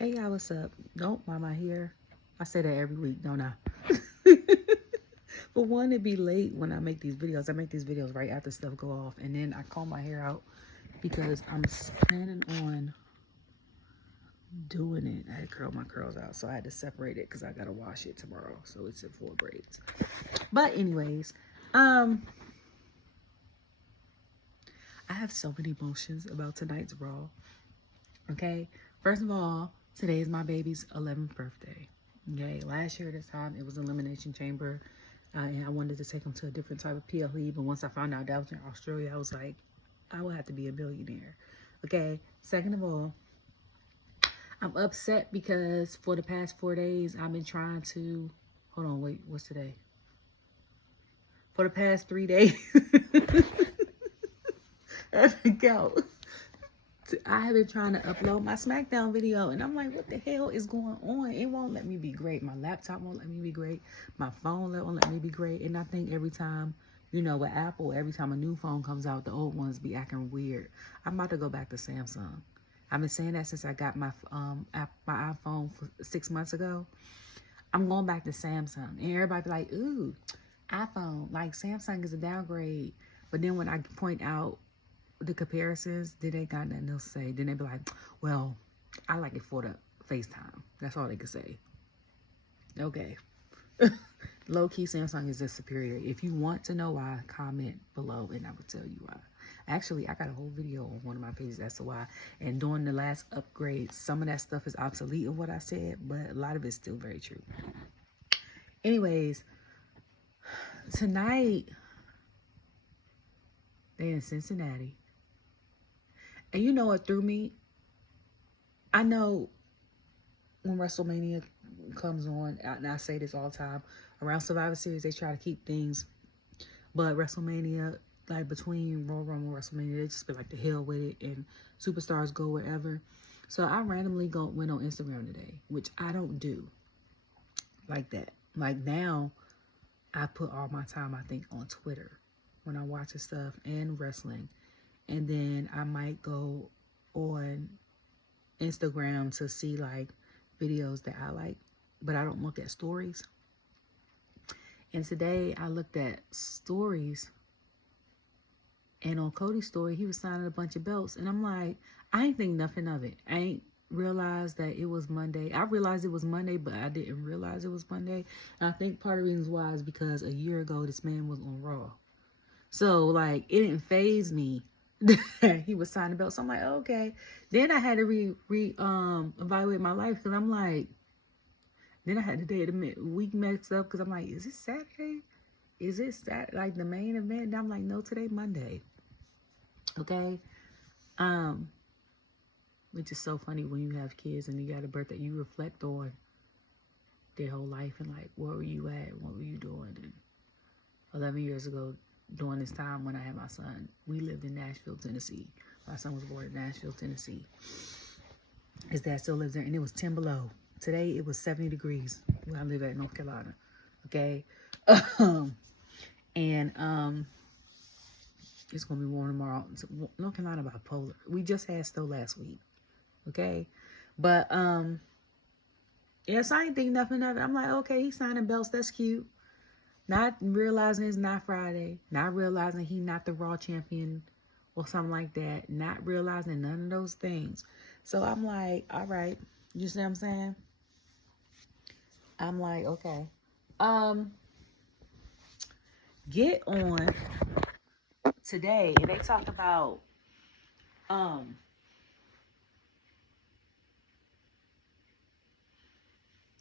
Hey y'all, what's up? Don't mind my hair. I say that every week, don't I? But one, it be late when I make these videos. I make these videos right after stuff go off, and then I comb my hair out because I'm planning on doing it. I had to curl my curls out, so I had to separate it because I gotta wash it tomorrow. So it's in 4 braids. But anyways, I have so many emotions about tonight's Raw. Okay, first of all, today is my baby's 11th birthday. Okay, last year this time it was Elimination Chamber, and I wanted to take him to a different type of PLE, but once I found out that was in Australia, I was like, I will have to be a billionaire. Okay, second of all, I'm upset because for the past 4 days I've been trying to, hold on, wait, what's today? For the past 3 days, I think out. I have been trying to upload my SmackDown video, and I'm like, what the hell is going on? It won't let me be great. My laptop won't let me be great. My phone won't let me be great. And I think every time, you know, with Apple, every time a new phone comes out, the old ones be acting weird. I'm about to go back to Samsung. I've been saying that since I got my iPhone 6 months ago. I'm going back to Samsung. And everybody be like, ooh, iPhone, like Samsung is a downgrade. But then when I point out the comparisons, then they got nothing else to say. Then they be like, well, I like it for the FaceTime. That's all they could say. Okay. Low-key, Samsung is just superior. If you want to know why, comment below and I will tell you why. Actually, I got a whole video on one of my pages as to why. And during the last upgrade, some of that stuff is obsolete of what I said, but a lot of it's still very true. Anyways, tonight, they're in Cincinnati. And you know what threw me? I know when WrestleMania comes on, and I say this all the time, around Survivor Series, they try to keep things. But WrestleMania, like between Royal Rumble and WrestleMania, they just be like the hell with it, and superstars go wherever. So I randomly went on Instagram today, which I don't do like that. Like now, I put all my time, I think, on Twitter when I watch the stuff and wrestling. And then I might go on Instagram to see like videos that I like, but I don't look at stories. And today I looked at stories, and on Cody's story, he was signing a bunch of belts. And I'm like, I ain't think nothing of it. I ain't realized that it was Monday. I realized it was Monday, but I didn't realize it was Monday. And I think part of the reasons why is because a year ago, this man was on Raw. So like, it didn't faze me. He was signing belts. So I'm like, okay. Then I had to evaluate my life, because I'm like, then I had the day of the week mixed up, because I'm like, is it Saturday? Is it like the main event? And I'm like, no, today Monday. Okay. Which is so funny when you have kids and you got a birthday, you reflect on their whole life and like, where were you at? What were you doing? And 11 years ago, during this time when I had my son, we lived in Nashville, Tennessee. My son was born in Nashville, Tennessee. His dad still lives there, and it was 10 below. Today, it was 70 degrees where I live at North Carolina. Okay? It's going to be warm tomorrow. North Carolina bipolar. We just had snow last week. Okay? But, yes, I ain't think nothing of it. I'm like, okay, he's signing belts. That's cute. Not realizing it's not Friday. Not realizing he's not the Raw champion or something like that. Not realizing none of those things. So I'm like, all right. You see what I'm saying? I'm like, okay. Get on today. And they talk about,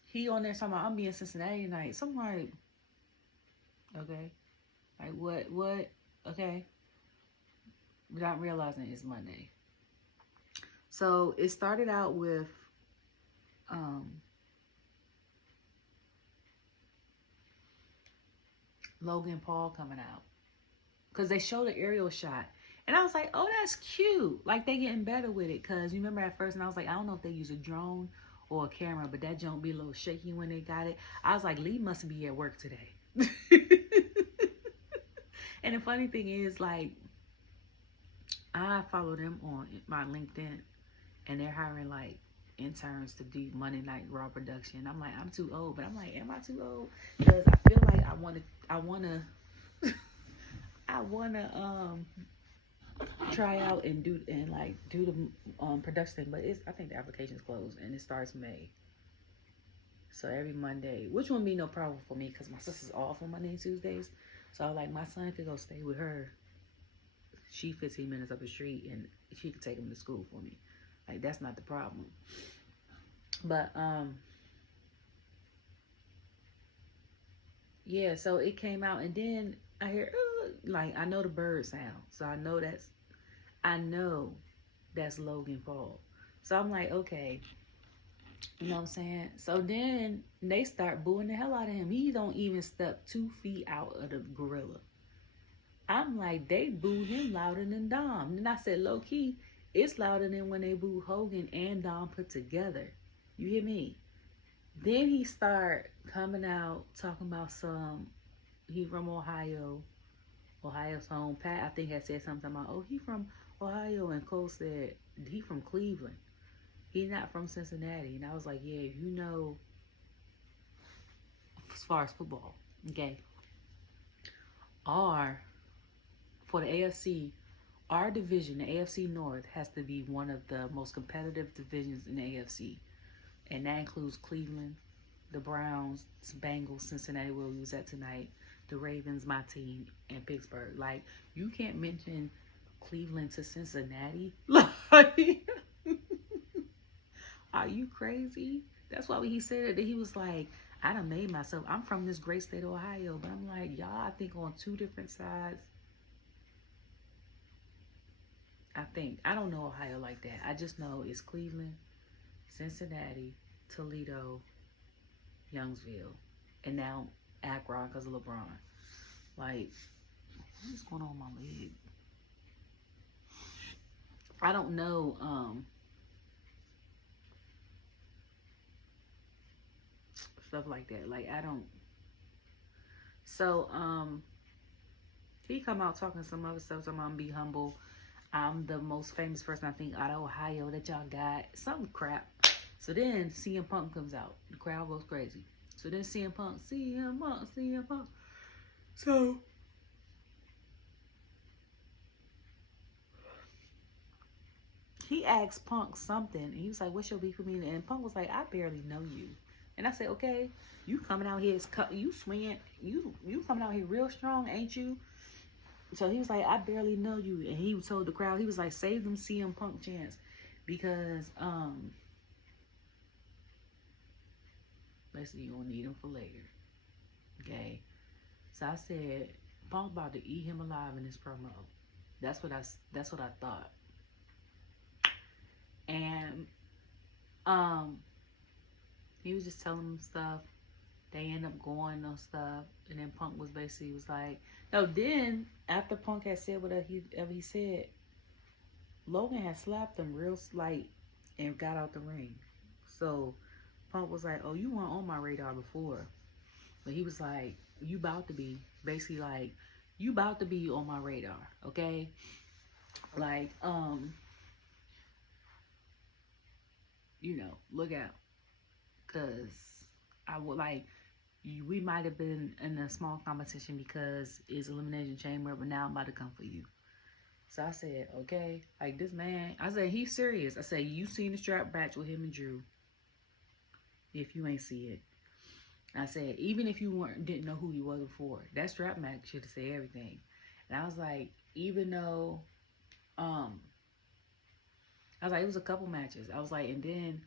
he on there talking about, I'm being Cincinnati tonight. So I'm like, okay. Like, what? Okay. Without realizing it's Monday. So, it started out with, Logan Paul coming out. Because they showed an aerial shot. And I was like, oh, that's cute. Like, they getting better with it. Because you remember at first, and I was like, I don't know if they use a drone or a camera, but that joint be a little shaky when they got it. I was like, Lee must be at work today. And the funny thing is, like, I follow them on my LinkedIn, and they're hiring like interns to do Monday Night Raw production. I'm like, I'm too old, but I'm like, am I too old? Because I feel like I wanna try out and do the production, but I think the application's closed and it starts May. So every Monday, which wouldn't be no problem for me because my sister's off on Monday and Tuesdays. So I was like, my son could go stay with her. She 15 minutes up the street and she could take him to school for me. Like, that's not the problem. But yeah, so it came out and then I hear like, I know the bird sound. So I know that's Logan Paul. So I'm like, okay. You know what I'm saying? So then they start booing the hell out of him. He don't even step 2 feet out of the gorilla. I'm like, they boo him louder than Dom. And I said, low key, it's louder than when they boo Hogan and Dom put together. You hear me? Then he start coming out talking about he from Ohio's home. Pat, I think, had said something about, oh, he from Ohio. And Cole said, he from Cleveland. He's not from Cincinnati. And I was like, yeah, you know, as far as football, okay. For the AFC, our division, the AFC North, has to be one of the most competitive divisions in the AFC. And that includes Cleveland, the Browns, Bengals, Cincinnati, where we was at tonight, the Ravens, my team, and Pittsburgh. Like, you can't mention Cleveland to Cincinnati. Like, are you crazy? That's why when he said it, that he was like, I done made myself. I'm from this great state of Ohio. But I'm like, y'all, I think on 2 different sides. I don't know Ohio like that. I just know it's Cleveland, Cincinnati, Toledo, Youngsville, and now Akron because of LeBron. Like, what is going on with my leg? I don't know. Stuff like that. Like, I don't. So, he come out talking some other stuff. So I'm gonna be humble. I'm the most famous person, I think, out of Ohio that y'all got. Some crap. So then CM Punk comes out. The crowd goes crazy. So then CM Punk. So he asked Punk something. And he was like, what's your beef with me? And Punk was like, I barely know you. And I said, okay, you coming out here, you swinging, you coming out here real strong, ain't you? So he was like, I barely know you. And he told the crowd, he was like, save them CM Punk chants. Because, basically, you don't need them for later. Okay? So I said, Punk about to eat him alive in this promo. That's what I thought. And, he was just telling them stuff. They end up going on stuff. And then Punk was like, no, then after Punk had said whatever he said, Logan had slapped him real slight and got out the ring. So Punk was like, oh, you weren't on my radar before. But he was like, you about to be. Basically like, you about to be on my radar, okay? Like, you know, look out. Because I would like, we might have been in a small competition because it's Elimination Chamber, but now I'm about to come for you. So I said, okay, like this man, I said, he's serious. I said, you seen the strap match with him and Drew. If you ain't see it. I said, even if you didn't know who he was before, that strap match should have said everything. And I was like, even though, I was like, it was a couple matches. I was like, and then,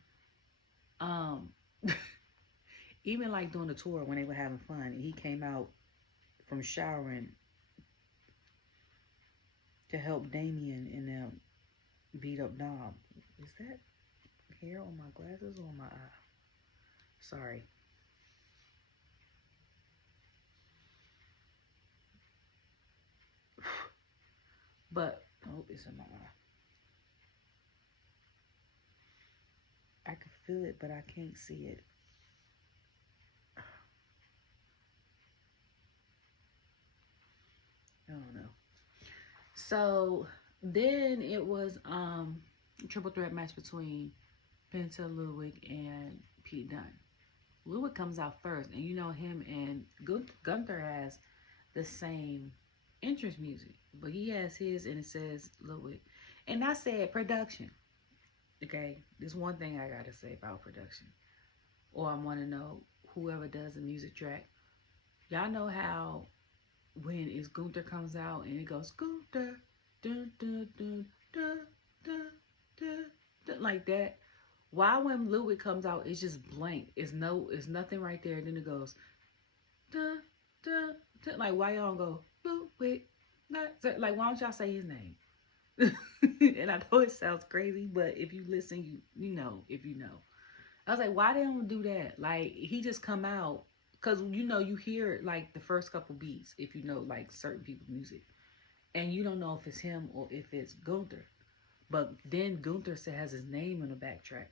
even like during the tour when they were having fun, and he came out from showering to help Damien and them beat up Dom. Is that hair on my glasses or on my eye? Sorry. But, oh, it's in my eye. I can feel it, but I can't see it. I don't know. So then it was a triple threat match between Penta, Ludwig, and Pete Dunne. Ludwig comes out first, and you know him and Gunther has the same entrance music, but he has his and it says Ludwig. And I said production. Okay, there's one thing I gotta say about production, or I want to know whoever does the music track. Y'all know how when it's Gunther comes out and it goes Gunther, dun, dun, dun, dun, dun, dun, dun, like that. Why when Ludwig comes out, it's just blank. It's nothing right there. And then it goes dun, dun, dun. Like, why y'all don't go Ludwig? Like, why don't y'all say his name? And I know it sounds crazy, but if you listen, you know, if you know. I was like, why they don't do that? Like, he just come out, because, you know, you hear, like, the first couple beats, if you know, like, certain people's music. And you don't know if it's him or if it's Gunther. But then Gunther has his name on the backtrack.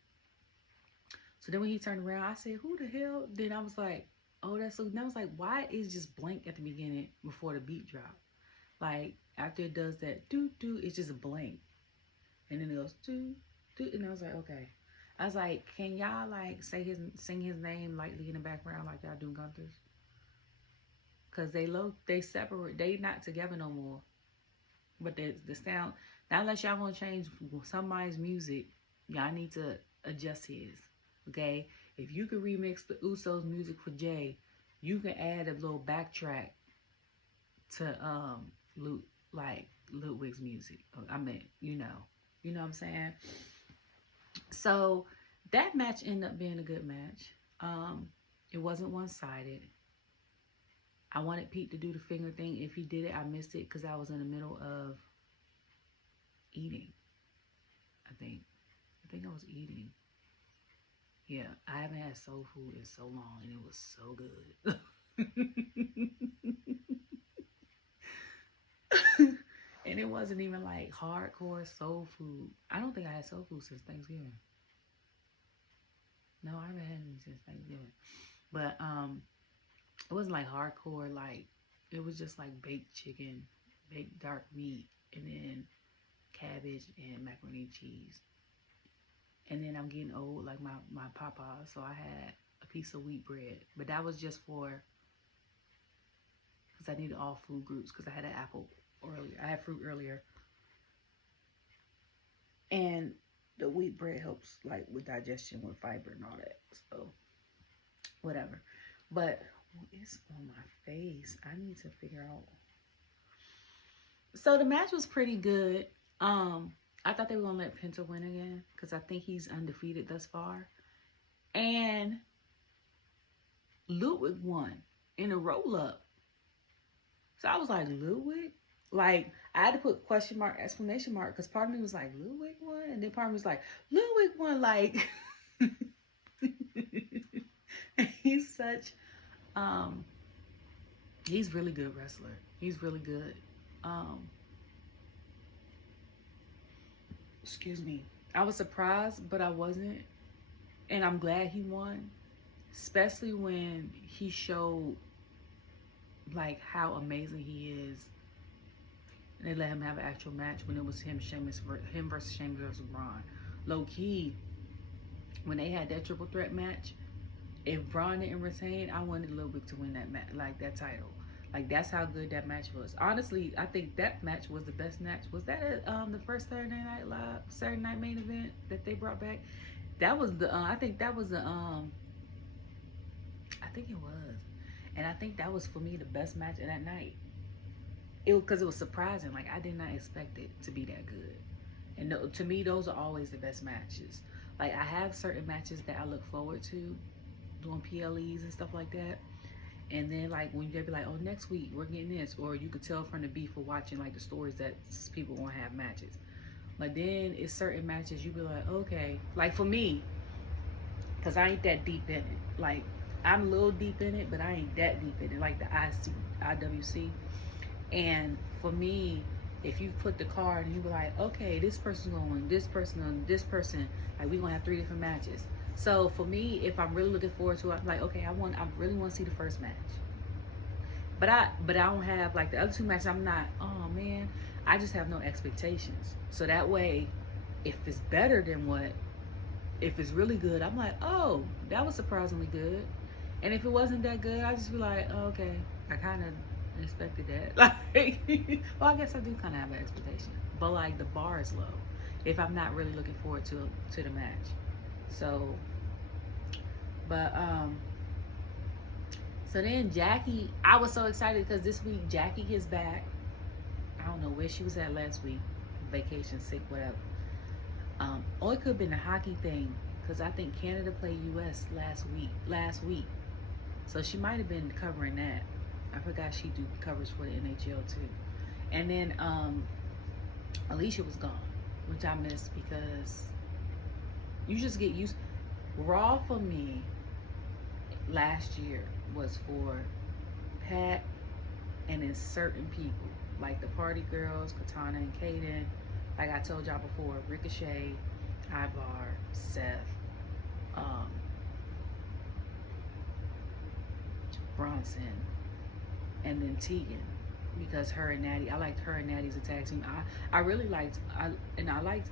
So then when he turned around, I said, who the hell? Then I was like, oh, that's so. Then I was like, why is just blank at the beginning before the beat drop? Like, after it does that, do, it's just a blank. And then it goes, do, and I was like, okay. I was like, can y'all, like, sing his name lightly in the background like y'all do Gunther's? Because they separate, they not together no more. But the sound, not unless y'all want to change somebody's music, y'all need to adjust his. Okay? If you could remix the Usos music for Jey, you can add a little backtrack to Ludwig's music. I mean, you know what I'm saying? So that match ended up being a good match. It wasn't one-sided. I wanted Pete to do the finger thing. If he did it, I missed it because I was in the middle of eating. I think I was eating. Yeah, I haven't had soul food in so long, and it was so good. And it wasn't even like hardcore soul food. I don't think I had soul food since Thanksgiving. No, I haven't had any since Thanksgiving. But it wasn't like hardcore, like it was just like baked chicken, baked dark meat, and then cabbage and macaroni and cheese. And then I'm getting old, like my papa, so I had a piece of wheat bread. But that was just for, because I needed all food groups, because I had an apple earlier. I had fruit earlier. And the wheat bread helps, like, with digestion, with fiber and all that. So, whatever. But what is on my face? I need to figure out. So, the match was pretty good. I thought they were going to let Penta win again, because I think he's undefeated thus far. And Ludwig won in a roll-up. So I was like, Ludwig? Like, I had to put question mark, exclamation mark, because part of me was like, Ludwig won? And then part of me was like, Ludwig won, like. He's such, he's really good wrestler. He's really good. Excuse me. I was surprised, but I wasn't. And I'm glad he won. Especially when he showed, like, how amazing he is. And they let him have an actual match when it was him versus Sheamus versus Bron. Low key, when they had that triple threat match, if Bron didn't retain, I wanted Ludwig to win that match, like that title. Like, that's how good that match was. Honestly, I think that match was the best match. Was that the first Saturday Night main event that they brought back? That was the I think that was the I think it was. And I think that was, for me, the best match of that night. Because it was surprising. Like, I did not expect it to be that good. And to me, those are always the best matches. Like, I have certain matches that I look forward to, doing PLEs and stuff like that. And then, like, when you be like, oh, next week we're getting this, or you could tell from the beef for watching, like, the stories that people want to have matches. But then it's certain matches you be like, okay, like, for me, because I ain't that deep in it. Like, I'm a little deep in it, but I ain't that deep in it, like the IWC. And for me, if you put the card and you be like, okay, this person's going to win, this person, like, we gonna have 3 different matches. So for me, if I'm really looking forward to it, I'm like, okay, I really want to see the first match. But I don't have, like, the other 2 matches, I'm not, oh man, I just have no expectations. So that way, if it's better than what if it's really good, I'm like, oh, that was surprisingly good. And if it wasn't that good, I just be like, oh, okay, I kind of expected that. Like, well, I guess I do kind of have an expectation, but like the bar is low if I'm not really looking forward to the match. So, but so then Jackie, I was so excited because this week Jackie is back. I don't know where she was at last week, vacation, sick, whatever. Or it could have been a hockey thing because I think Canada played US last week. So she might have been covering that. I forgot she do covers for the NHL too. And then Alicia was gone, which I missed because you just get used. Raw for me last year was for Pat and then certain people like the party girls, Katana and Kaden. Like I told y'all before, Ricochet, Ivar, Seth, Bronson, and then Tegan, because her and Natty, I liked her and Natty's tag team. I really liked, I liked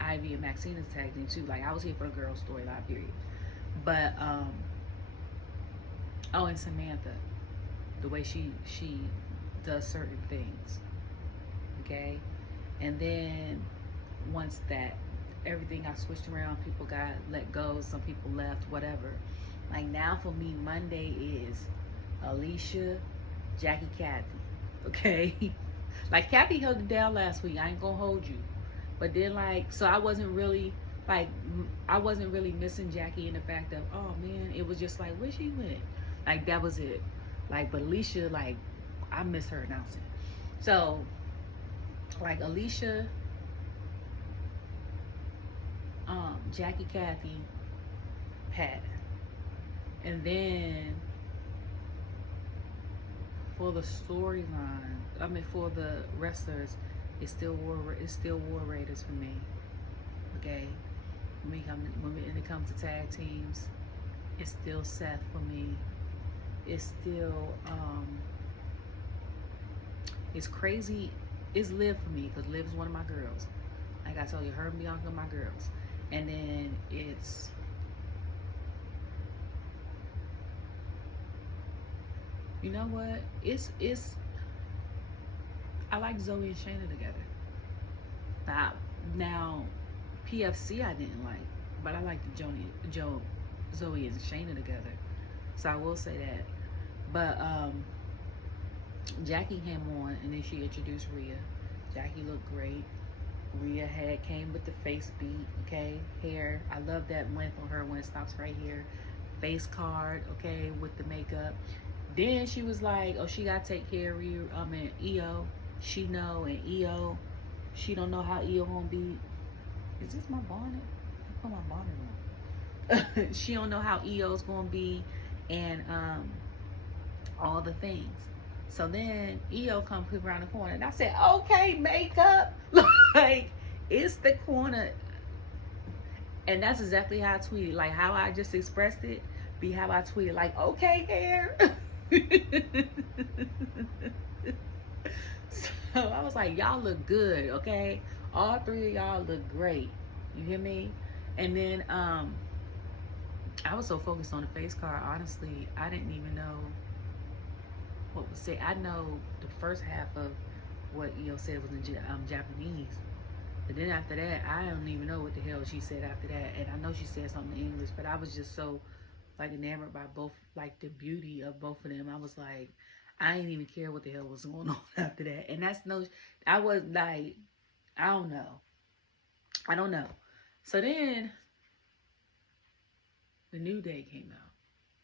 Ivy and Maxina's tag team too. Like I was here for the girls' storyline period. But oh, and Samantha, the way she does certain things, okay. And then once that everything got switched around, people got let go, some people left, whatever. Like now for me, Monday is Alicia, Jackie, Kathy, okay. Like Kathy held it down last week, I ain't gonna hold you, but then like, so I wasn't really missing Jackie in the fact of, oh man, it was just like, where she went, like that was it. Like, but Alicia, like I miss her announcing. So like Alicia, Jackie, Kathy, Pat, and then for the storyline, I mean for the wrestlers, it's still War Raiders for me. Okay, when it comes to tag teams, it's still Seth for me. It's still it's crazy. It's Liv for me because Liv's one of my girls. Like I told you, her and Bianca are my girls. And then it's you know what? It's I like Zoe and Shayna together. Now PFC I didn't like, but I like the Zoe and Shayna together. So I will say that. But Jackie came on and then she introduced Rhea. Jackie looked great. Rhea came with the face beat, okay? Hair, I love that length on her when it stops right here. Face card, okay, with the makeup. Then she was like, oh, she gotta take care of you. I mean, EO, she know, and EO, she don't know how EO gonna be. Is this my bonnet? I put my bonnet on. She don't know how EO's gonna be, and all the things. So then EO come around the corner, and I said, okay, makeup. Like, it's the corner. And that's exactly how I tweeted. Like, how I just expressed it, be how I tweeted. Like, okay, hair. So I was like, y'all look good, okay? All three of y'all look great. You hear me? And then, I was so focused on the face card, honestly, I didn't even know what was said. I know the first half of what EO said was in Japanese, but then after that, I don't even know what the hell she said after that. And I know she said something in English, but I was just so like enamored by both, like the beauty of both of them. I was like, I didn't even care what the hell was going on after that. And that's no, I was like, I don't know. So then the New Day came out.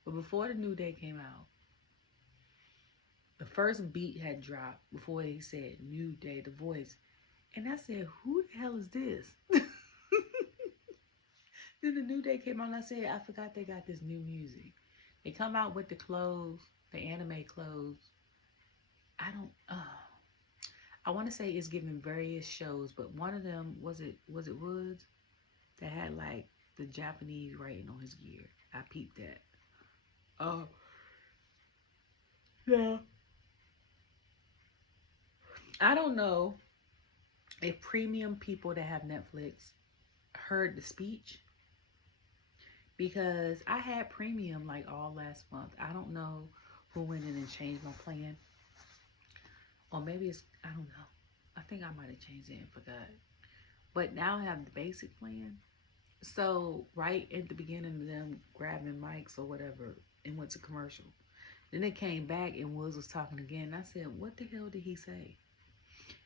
But before the New Day came out, the first beat had dropped before they said New Day, the voice. And I said, who the hell is this? Then the New Day came out and I said, I forgot they got this new music. They come out with the clothes, the anime clothes. I want to say it's giving various shows, but one of them, was it Woods? That had like the Japanese writing on his gear. I peeped that. Yeah. I don't know if premium people that have Netflix heard the speech because I had premium like all last month. I don't know who went in and changed my plan. Or maybe it's, I don't know. I think I might have changed it and forgot. But now I have the basic plan. So right at the beginning of them grabbing mics or whatever and went to commercial. Then they came back and Woods was talking again. I said, what the hell did he say?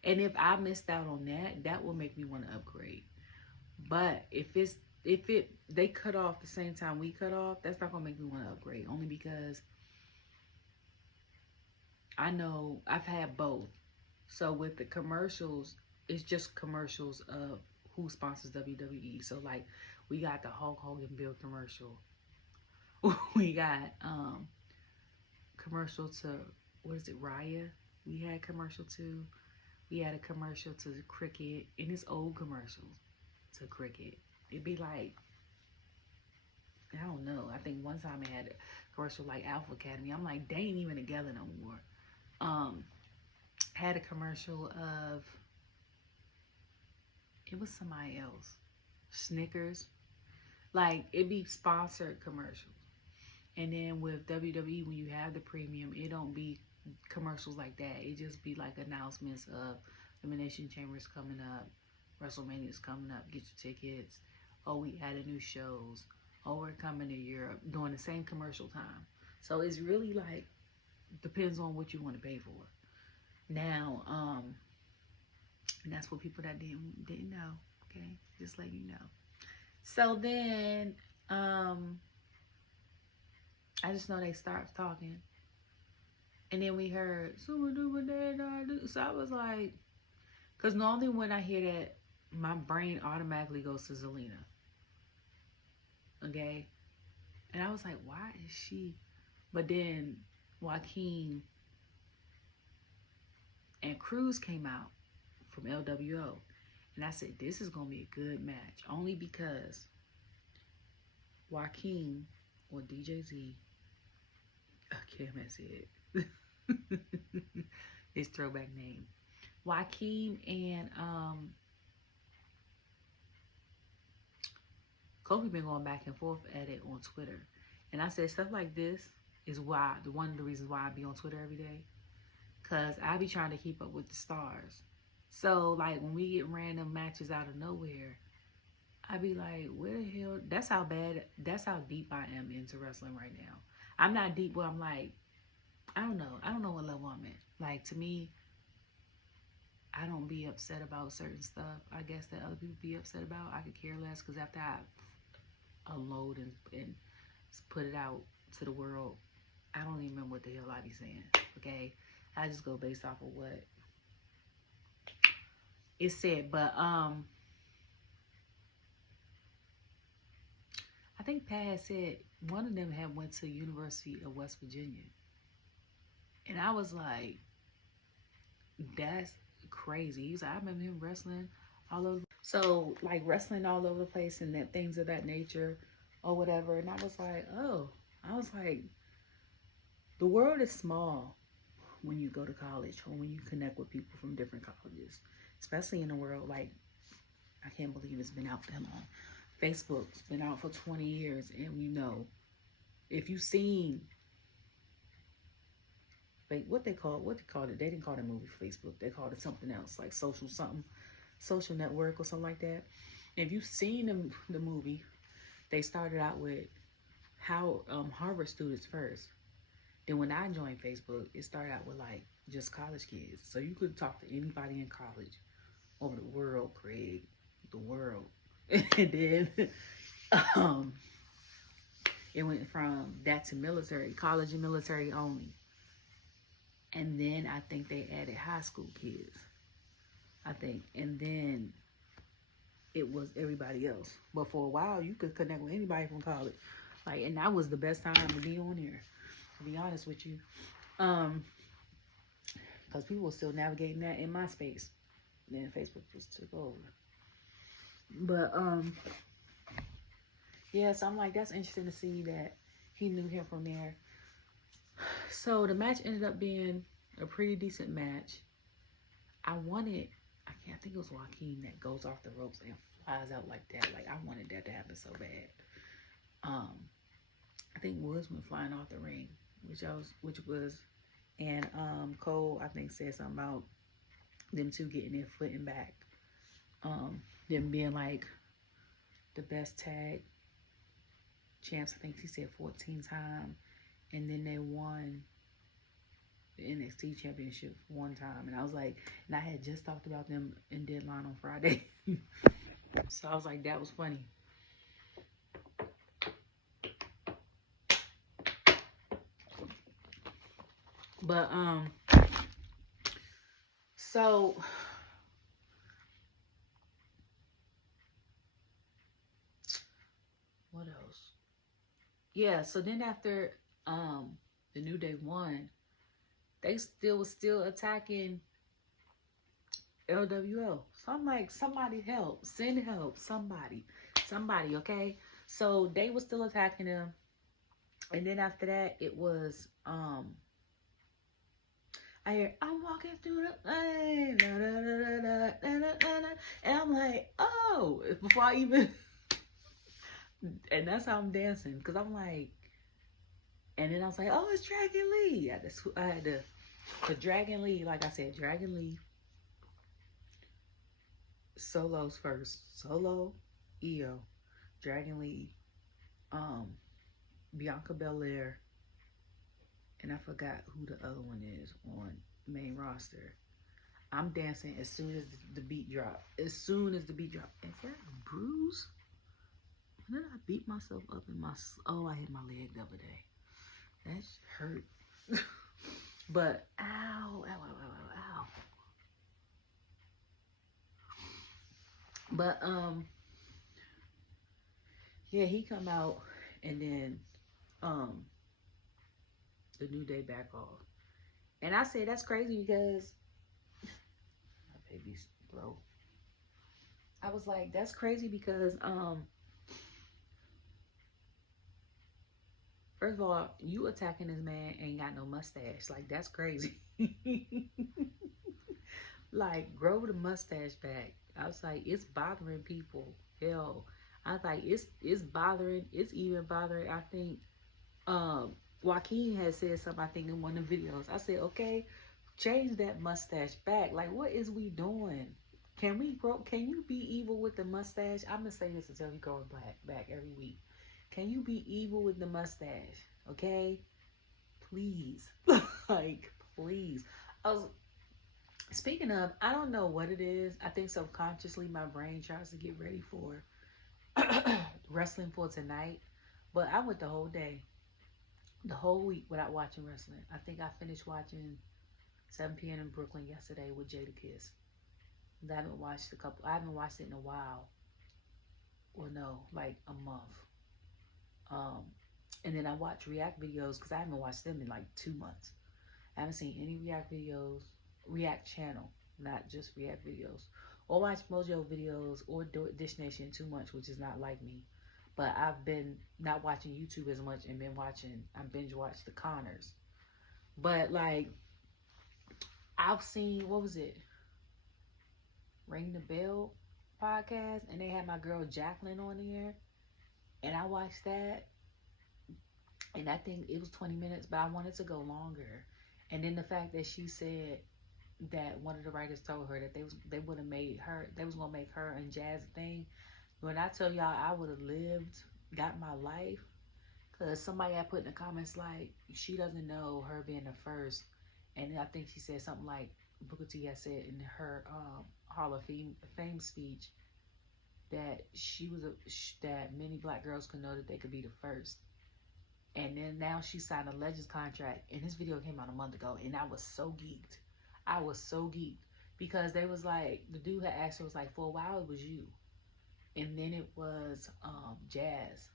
And if I missed out on that, that will make me want to upgrade. But if they cut off the same time we cut off, that's not gonna make me want to upgrade. Only because I know I've had both. So with the commercials, it's just commercials of who sponsors WWE. So like we got the Hulk Hogan Bill commercial. We got commercial to, what is it, Rhea? We had commercial to. We had a commercial to the cricket, and it's old commercials to cricket. It'd be like, I don't know. I think one time I had a commercial like Alpha Academy. I'm like, they ain't even together no more. Had a commercial of, it was somebody else. Snickers. Like, it'd be sponsored commercials. And then with WWE, when you have the premium, it don't be commercials like that. It just be like announcements of Elimination Chambers coming up, WrestleMania's coming up, get your tickets. Oh, we added new shows. Oh, we're coming to Europe, doing the same commercial time. So it's really like, depends on what you want to pay for. Now, and that's for people that didn't know, okay? Just letting you know. So then, I just know they start talking. And then we heard, so I was like, because normally when I hear that, my brain automatically goes to Zelina. Okay? And I was like, why is she? But then Joaquin and Cruz came out from LWO. And I said, this is going to be a good match. Only because Joaquin, or DJZ, I can't mess it. His throwback name. Joaquin and Cody been going back and forth at it on Twitter. And I said, stuff like this is why, one of the reasons why I be on Twitter every day. Because I be trying to keep up with the stars. So, like, when we get random matches out of nowhere, I be like, where the hell? That's how deep I am into wrestling right now. I'm not deep, but I'm like, I don't know what level I'm at. Like, to me, I don't be upset about certain stuff. I guess that other people be upset about. I could care less, because after I unload and put it out to the world, I don't even remember what the hell I be saying, okay? I just go based off of what it said. But I think Pat had said one of them had went to University of West Virginia. And I was like, that's crazy. He's like, I remember him wrestling all over. So, like, wrestling all over the place and that things of that nature or whatever. And I was like, oh. I was like, the world is small when you go to college or when you connect with people from different colleges. Especially in the world, like, I can't believe it's been out that long. Facebook's been out for 20 years. And you know, if you've seen... what they called it, they didn't call it a movie Facebook, they called it something else, like social network or something like that. And if you've seen the movie, they started out with how Harvard students first. Then when I joined Facebook, it started out with like just college kids, so you could talk to anybody in college over the world, Craig, the world. And then it went from that to military, college and military only. And then I think they added high school kids. I think. And then it was everybody else. But for a while, you could connect with anybody from college. Like, and that was the best time to be on here, to be honest with you. Because people were still navigating that in MySpace. Then Facebook just took over. But, yeah, so I'm like, that's interesting to see that he knew him from there. So the match ended up being a pretty decent match. I think it was Joaquin that goes off the ropes and flies out like that. Like, I wanted that to happen so bad. Um, I think Woods went flying off the ring, which was, and Cole, I think, said something about them two getting their footing back. Them being like the best tag champs. I think he said 14 times, and then they won the NXT championship one time. And I was like, and I had just talked about them in Deadline on Friday. So I was like, that was funny. But so what else? Yeah, so then after the New Day won, they was still attacking LWO. So I'm like, somebody help, send help, somebody, okay? So they was still attacking them. And then after that, it was I hear, I'm walking through the lane, and I'm like, oh, before I even, and that's how I'm dancing, because I'm like, and then I was like, oh, it's Dragon Lee. I had to, the Dragon Lee, like I said, Dragon Lee, solos first, Solo, Io, Dragon Lee, Bianca Belair, and I forgot who the other one is on main roster. I'm dancing as soon as the beat drop. As soon as the beat drop. Is that a bruise? When did I beat myself up in my... Oh, I hit my leg the other day. That hurt. But, ow, ow, ow, ow, ow. But, yeah, he come out and then, the New Day back off. And I say that's crazy because my baby's low. I was like, that's crazy because first of all, you attacking this man ain't got no mustache. Like, that's crazy. Like, grow the mustache back. I was like, it's bothering people. Hell, I was like, it's bothering. It's even bothering. I think Joaquin had said something, I think, in one of the videos. I said, okay, change that mustache back. Like, what is we doing? Can you be evil with the mustache? I'm gonna say this until he goes back every week. Can you be evil with the mustache? Okay? Please. Like, please. Speaking of, I don't know what it is. I think subconsciously my brain tries to get ready for wrestling for tonight. But I went the whole day, the whole week without watching wrestling. I think I finished watching 7 p.m. in Brooklyn yesterday with Jada Kiss. I haven't watched it in a while. Well, no, like a month. And then I watch react videos because I haven't watched them in like 2 months. I haven't seen any react videos, react channel, not just react videos, or watch Mojo videos or Dish Nation too much, which is not like me. But I've been not watching YouTube as much and I binge watched the Connors. But like, I've seen, what was it? Ring the Bell podcast, and they had my girl Jacqueline on there, and I watched that, and I think it was 20 minutes, but I wanted to go longer. And then the fact that she said that one of the writers told her that they was gonna make her and Jazz a thing. When I tell y'all I would have got my life, because somebody had put in the comments like, she doesn't know her being the first, and I think she said something like Booker T had said in her Hall of Fame speech that that many black girls could know that they could be the first. And then now she signed a Legends contract, and this video came out a month ago, and I was so geeked. Because they was like, the dude had asked her, was like, for a while it was you, and then it was Jazz,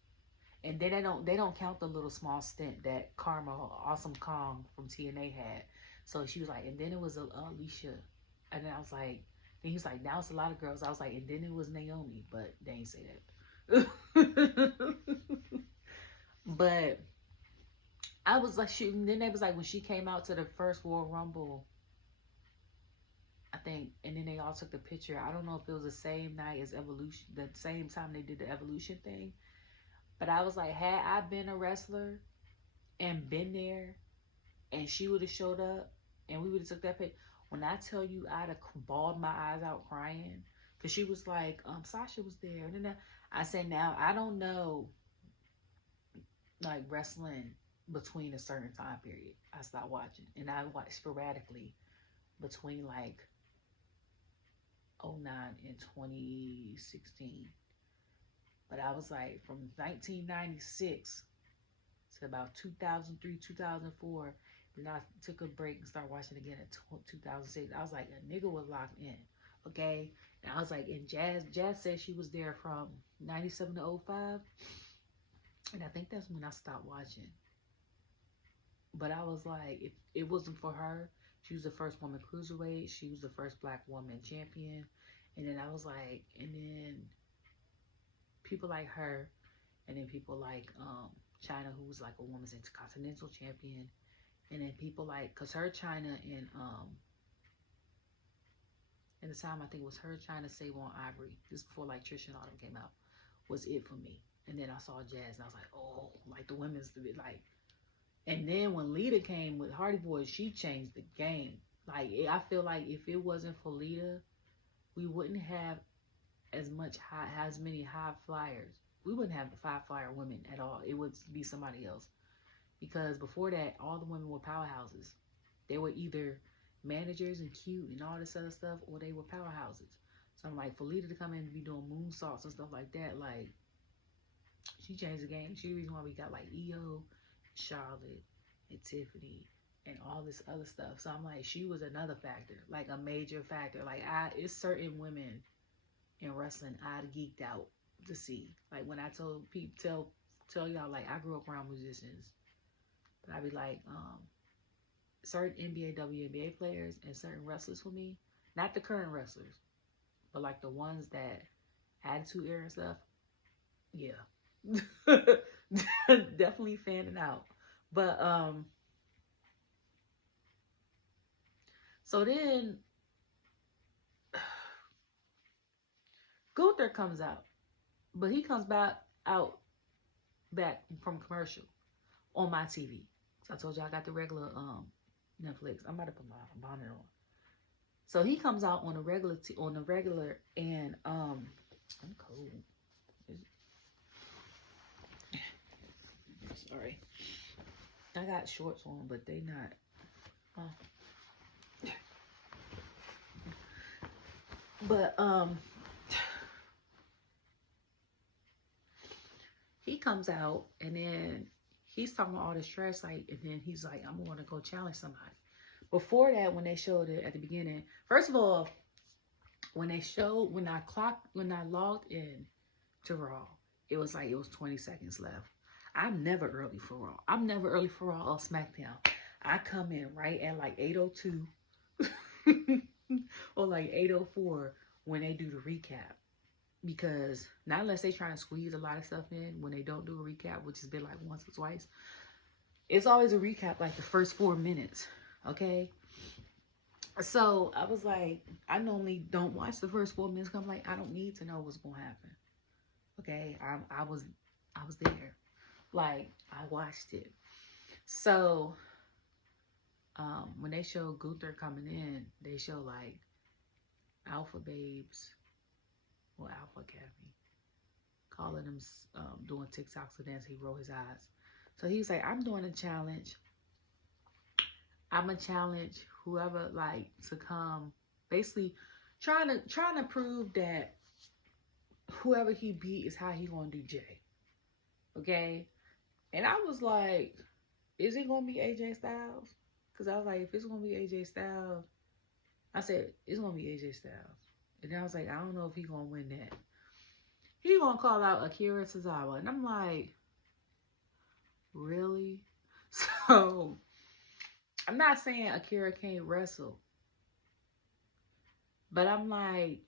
and then they don't count the little small stint that Karma Awesome Kong from TNA had. So she was like, and then it was Alicia, and then I was like, then he was like, now it's a lot of girls. I was like, and then it was Naomi, but they ain't say that. But I was like, shooting. Then they was like, when she came out to the first Royal Rumble, I think, and then they all took the picture. I don't know if it was the same night as Evolution, the same time they did the Evolution thing, But I was like, had I been a wrestler and been there, and she would have showed up, and we would have took that pic. When I tell you, I'd have bawled my eyes out crying, because she was like, Sasha was there, and then I said, now I don't know, like wrestling between a certain time period. I stopped watching, and I watched sporadically between like 09 and 2016. But I was like, from 1996 to about 2003, 2004. Then I took a break and started watching again at 2006. I was like, a nigga was locked in, okay? And I was like, and Jazz said she was there from 97 to 05. And I think that's when I stopped watching. But I was like, if it wasn't for her, she was the first woman cruiserweight. She was the first black woman champion. And then I was like, and then people like her, and then people like China, who was like a women's intercontinental champion. And then people like, cause her China and the time I think it was her China, Savon Ivory, this before like Trish and all them came out, was it for me. And then I saw Jazz and I was like, oh, like the women's like. And then when Lita came with Hardy Boys, she changed the game. Like I feel like if it wasn't for Lita, we wouldn't have as many high flyers. We wouldn't have the 5 flyer women at all. It would be somebody else. Because before that, all the women were powerhouses. They were either managers and cute and all this other stuff, or they were powerhouses. So I'm like, for Lita to come in and be doing moonsaults and stuff like that, like, she changed the game. She's the reason why we got like Io, Charlotte, and Tiffany, and all this other stuff. So I'm like, she was another factor, like a major factor. Like, it's certain women in wrestling I'd geeked out to see. Like when I told people, tell y'all, like I grew up around musicians. But I'd be like, certain NBA, WNBA players and certain wrestlers for me, not the current wrestlers, but like the ones that Attitude Era and stuff, yeah. Definitely fanning out. But, so then, Gunther comes out, but he comes back from commercial on my TV. So I told you I got the regular Netflix. I'm about to put my bonnet on. So he comes out on the regular, and I'm cold. Sorry, I got shorts on, but they not. But he comes out, and then he's talking about all this trash, like, and then he's like, I'm going to go challenge somebody. Before that, when they showed it at the beginning, first of all, when I logged in to Raw, it was 20 seconds left. I'm never early for Raw. I'm never early for Raw or SmackDown. I come in right at like 8:02 or like 8:04 when they do the recap. Because not unless they try to squeeze a lot of stuff in when they don't do a recap, which has been like once or twice. It's always a recap like the first 4 minutes. Okay? So I was like, I normally don't watch the first 4 minutes. I'm like, I don't need to know what's going to happen. Okay? I was there. Like, I watched it. So when they show Gunther coming in, they show like Alpha Babes or Alpha Academy calling him, doing TikToks with dance. He rolled his eyes. So he was like, I'm doing a challenge. I'm gonna challenge whoever like to come, basically trying to prove that whoever he beat is how he gonna do Jey. Okay? And I was like, is it gonna be AJ Styles? Because I was like, if it's gonna be AJ Styles, I said, it's gonna be AJ Styles. And then I was like, I don't know if he's gonna win that. He gonna call out Akira Tozawa. And I'm like, really? So, I'm not saying Akira can't wrestle. But I'm like,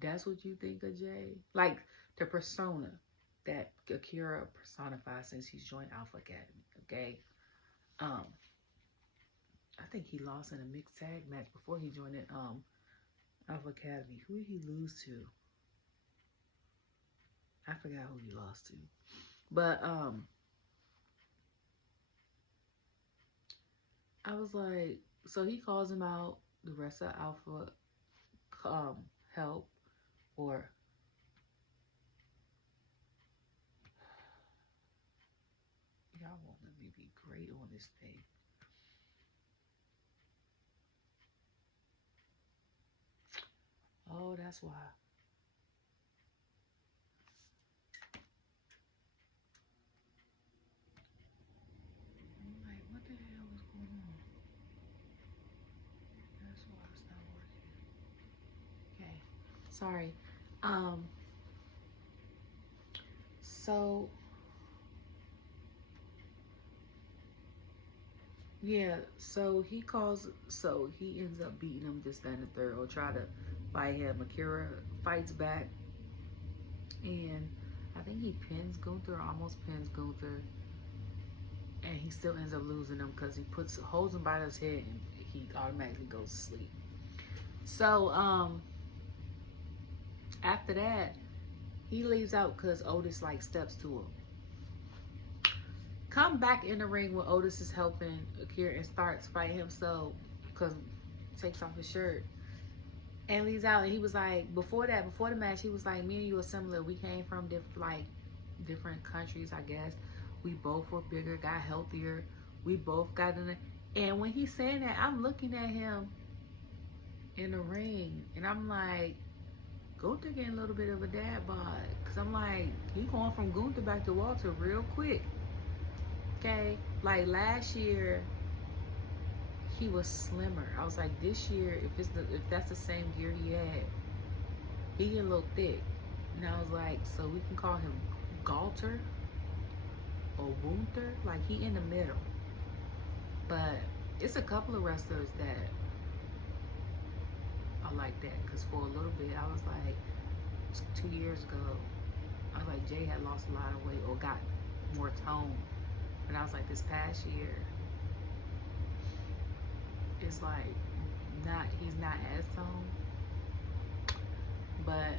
that's what you think of Jey? Like, the persona that Akira personifies since he's joined Alpha Academy, okay? I think he lost in a mixed tag match before he joined it, Alpha Academy. Who did he lose to? I forgot who he lost to. But I was like, so he calls him out. The rest of Alpha help, or y'all won't let me be great on this thing. Oh, that's why. I'm like, what the hell is going on? That's why it's not working. Okay. Sorry. So yeah, so he ends up beating him, this, that, and the third, or try to fight him. Akira fights back, and I think he pins Gunther, almost pins Gunther, and he still ends up losing him because he holds him by his head and he automatically goes to sleep. So after that, he leaves out because Otis like steps to him. Come back in the ring when Otis is helping Akira and starts fighting him, so because takes off his shirt and leaves out. And he was like, before the match, he was like, me and you are similar. We came from different countries, I guess. We both were bigger, got healthier. We both got in the... And when he's saying that, I'm looking at him in the ring, and I'm like, Gunther getting a little bit of a dad bod, because I'm like, he going from Gunther back to Walter real quick. Okay, like last year he was slimmer. I was like, this year, if that's the same gear he had, he get a little thick. And I was like, so we can call him Galter or Gunther, like he in the middle. But it's a couple of wrestlers that are like that, because for a little bit I was like, 2 years ago, I was like, Jey had lost a lot of weight or got more tone. And I was like, this past year, it's like, he's not as toned. But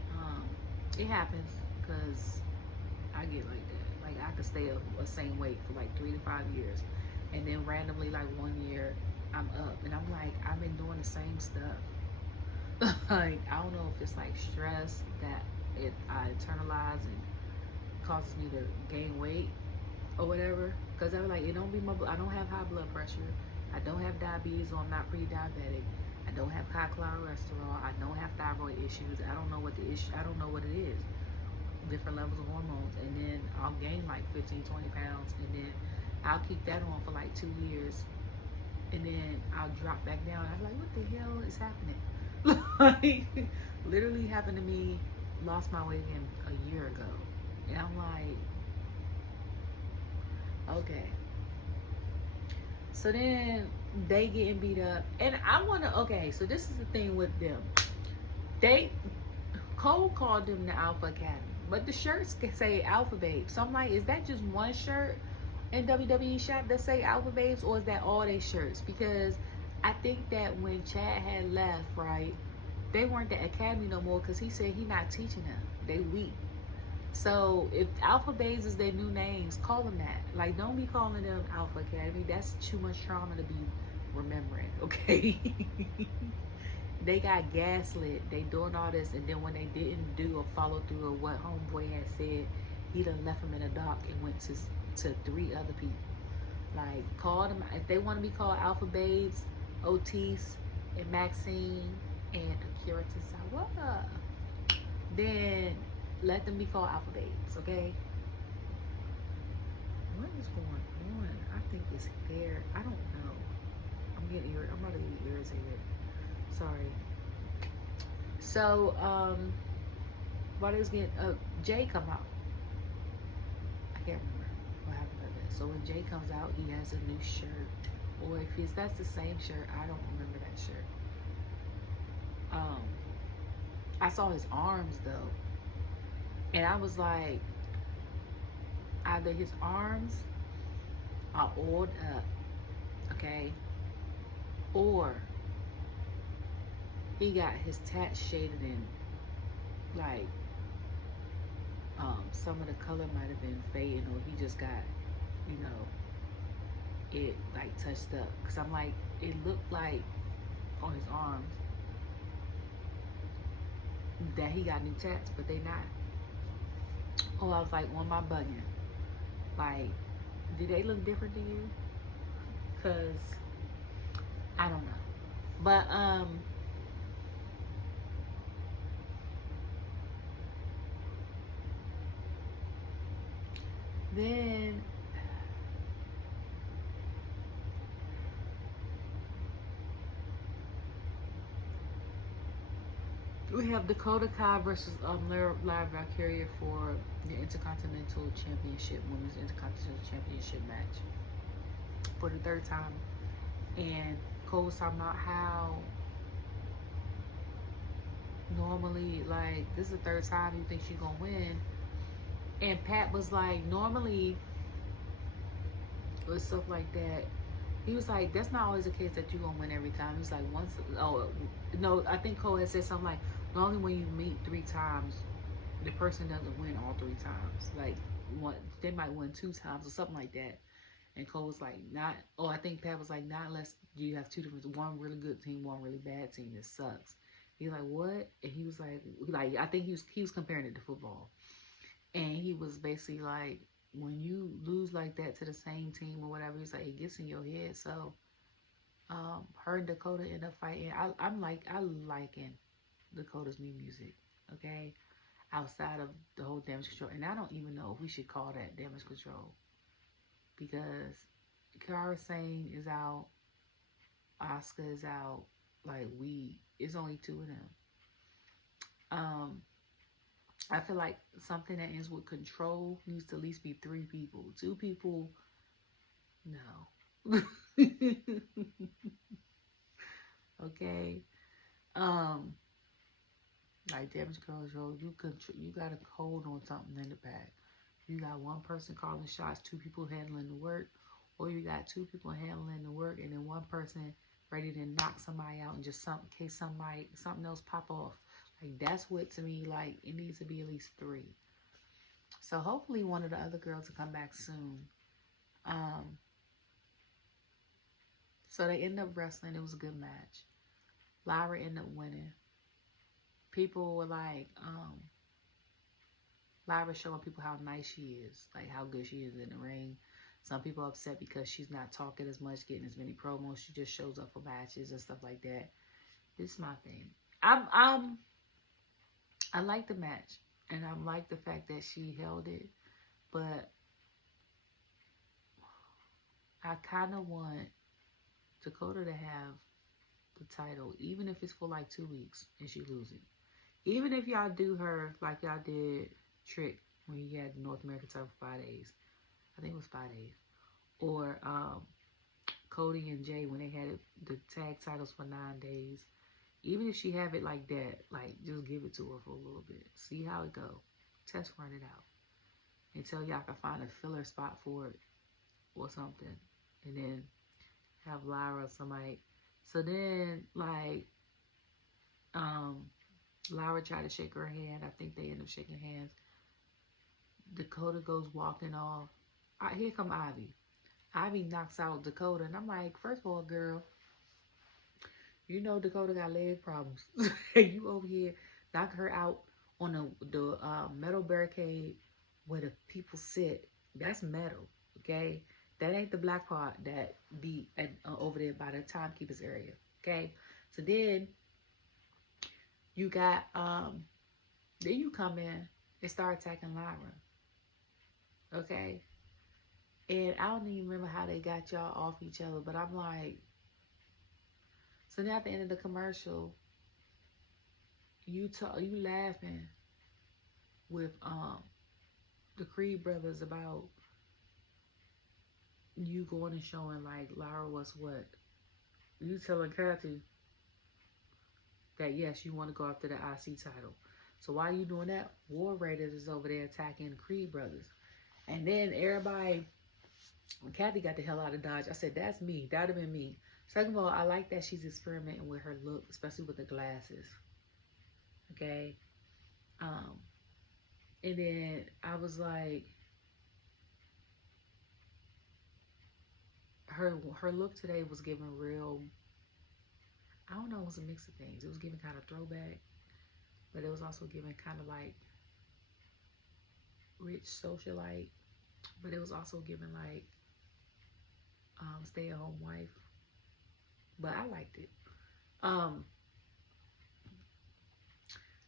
it happens, because I get like that. Like, I could stay the same weight for like 3 to 5 years. And then randomly, like 1 year, I'm up. And I'm like, I've been doing the same stuff. Like, I don't know if it's like stress that I internalize and causes me to gain weight or whatever. Because I was like, it don't be I don't have high blood pressure. I don't have diabetes, or I'm not pre-diabetic. I don't have high cholesterol. I don't have thyroid issues. I don't know what I don't know what it is. Different levels of hormones. And then I'll gain like 15, 20 pounds. And then I'll keep that on for like 2 years. And then I'll drop back down. I'm like, what the hell is happening? Like, literally happened to me. Lost my weight again a year ago. And I'm like, okay. So then they getting beat up, and I want to, okay, so this is the thing with them. Cole called them the Alpha Academy, but the shirts say Alpha Babes. So I'm like, is that just one shirt in WWE shop that say Alpha Babes, or is that all they shirts? Because I think that when Chad had left, right, they weren't the Academy no more, because he said he not teaching them. They weak. So if Alpha Babes is their new names, call them that. Like, don't be calling them Alpha Academy. That's too much trauma to be remembering, okay? They got gaslit. They doing all this, and then when they didn't do a follow through of what Homeboy had said, he done left them in the dock and went to 3 other people. Like, call them, if they want to be called Alpha Babes, Otis and Maxine and Akira Tozawa, then let them be called Alpha Babes, okay? What is going on? I think it's hair. I don't know. I'm about to get irritated. Sorry. So, while they was getting, Jey come out. I can't remember what happened to that. So when Jey comes out, he has a new shirt. Or if that's the same shirt, I don't remember that shirt. I saw his arms though. And I was like, either his arms are oiled up, okay, or he got his tats shaded in, like, Some of the color might have been fading, or he just got, you know, it like touched up. Cause I'm like, it looked like on his arms that he got new tats, but they not. Oh, I was like, on my bunion. Like, did they look different to you? Cause I don't know. But then we have Dakota Kai versus Lyra Valkeria for the Intercontinental Championship, Women's Intercontinental Championship match for the third time. And Cole was talking about how normally, like, this is the third time you think she's gonna win. And Pat was like, normally, with stuff like that, he was like, that's not always the case that you're gonna win every time. He's like, once, oh, no, I think Cole had said something like, normally when you meet 3 times, the person doesn't win all 3 times. Like, they might win 2 times or something like that. And Cole was like, not, oh, I think Pat was like, not unless you have 2 different, one really good team, one really bad team that sucks. He's like, what? And he was like, I think he was comparing it to football. And he was basically like, when you lose like that to the same team or whatever, he's like, it gets in your head. So, her and Dakota end up fighting. I liking Dakota's new music, okay? Outside of the whole Damage Control. And I don't even know if we should call that Damage Control. Because Kara Sane is out. Asuka is out. Like, it's only 2 of them. I feel like something that ends with control needs to at least be 3 people. 2 people, no. Okay. Like Damage Control, you got to hold on something in the back. You got 1 person calling shots, 2 people handling the work, or you got 2 people handling the work and then 1 person ready to knock somebody out and just in case something else pop off. Like, that's what, to me, like, it needs to be at least 3. So hopefully one of the other girls will come back soon. So they end up wrestling. It was a good match. Lyra ended up winning. People were like, Lyra showing people how nice she is, like how good she is in the ring. Some people are upset because she's not talking as much, getting as many promos. She just shows up for matches and stuff like that. This is my thing. I like the match, and I like the fact that she held it, but I kind of want Dakota to have the title, even if it's for like 2 weeks and she loses. Even if y'all do her like y'all did Trick when he had the North American title for 5 days. I think it was 5 days. Or Cody and Jey when they had the tag titles for 9 days. Even if she have it like that, like, just give it to her for a little bit. See how it go. Test run it out. Until y'all can find a filler spot for it or something. And then have Lyra or somebody. So then, like, Lyra tried to shake her hand. I think they end up shaking hands. Dakota goes walking off. Here come Ivy. Ivy knocks out Dakota. And I'm like, first of all, girl, you know Dakota got leg problems. You over here knock her out on the metal barricade where the people sit. That's metal, okay? That ain't the black part that be over there by the timekeepers area, okay? So then you got, then you come in and start attacking Lyra, okay? And I don't even remember how they got y'all off each other, but I'm like, so now at the end of the commercial, you laughing with the Creed brothers about you going and showing like Lyra was what? You telling Kathy that yes, you want to go after the IC title. So why are you doing that? War Raiders is over there attacking the Creed brothers. And then everybody, when Kathy got the hell out of Dodge, I said, that's me. That would have been me. Second of all, I like that she's experimenting with her look, especially with the glasses. Okay? And then I was like, her look today was giving real, I don't know, it was a mix of things. It was giving kind of throwback, but it was also giving kind of like rich socialite, but it was also giving like stay-at-home wife. But I liked it.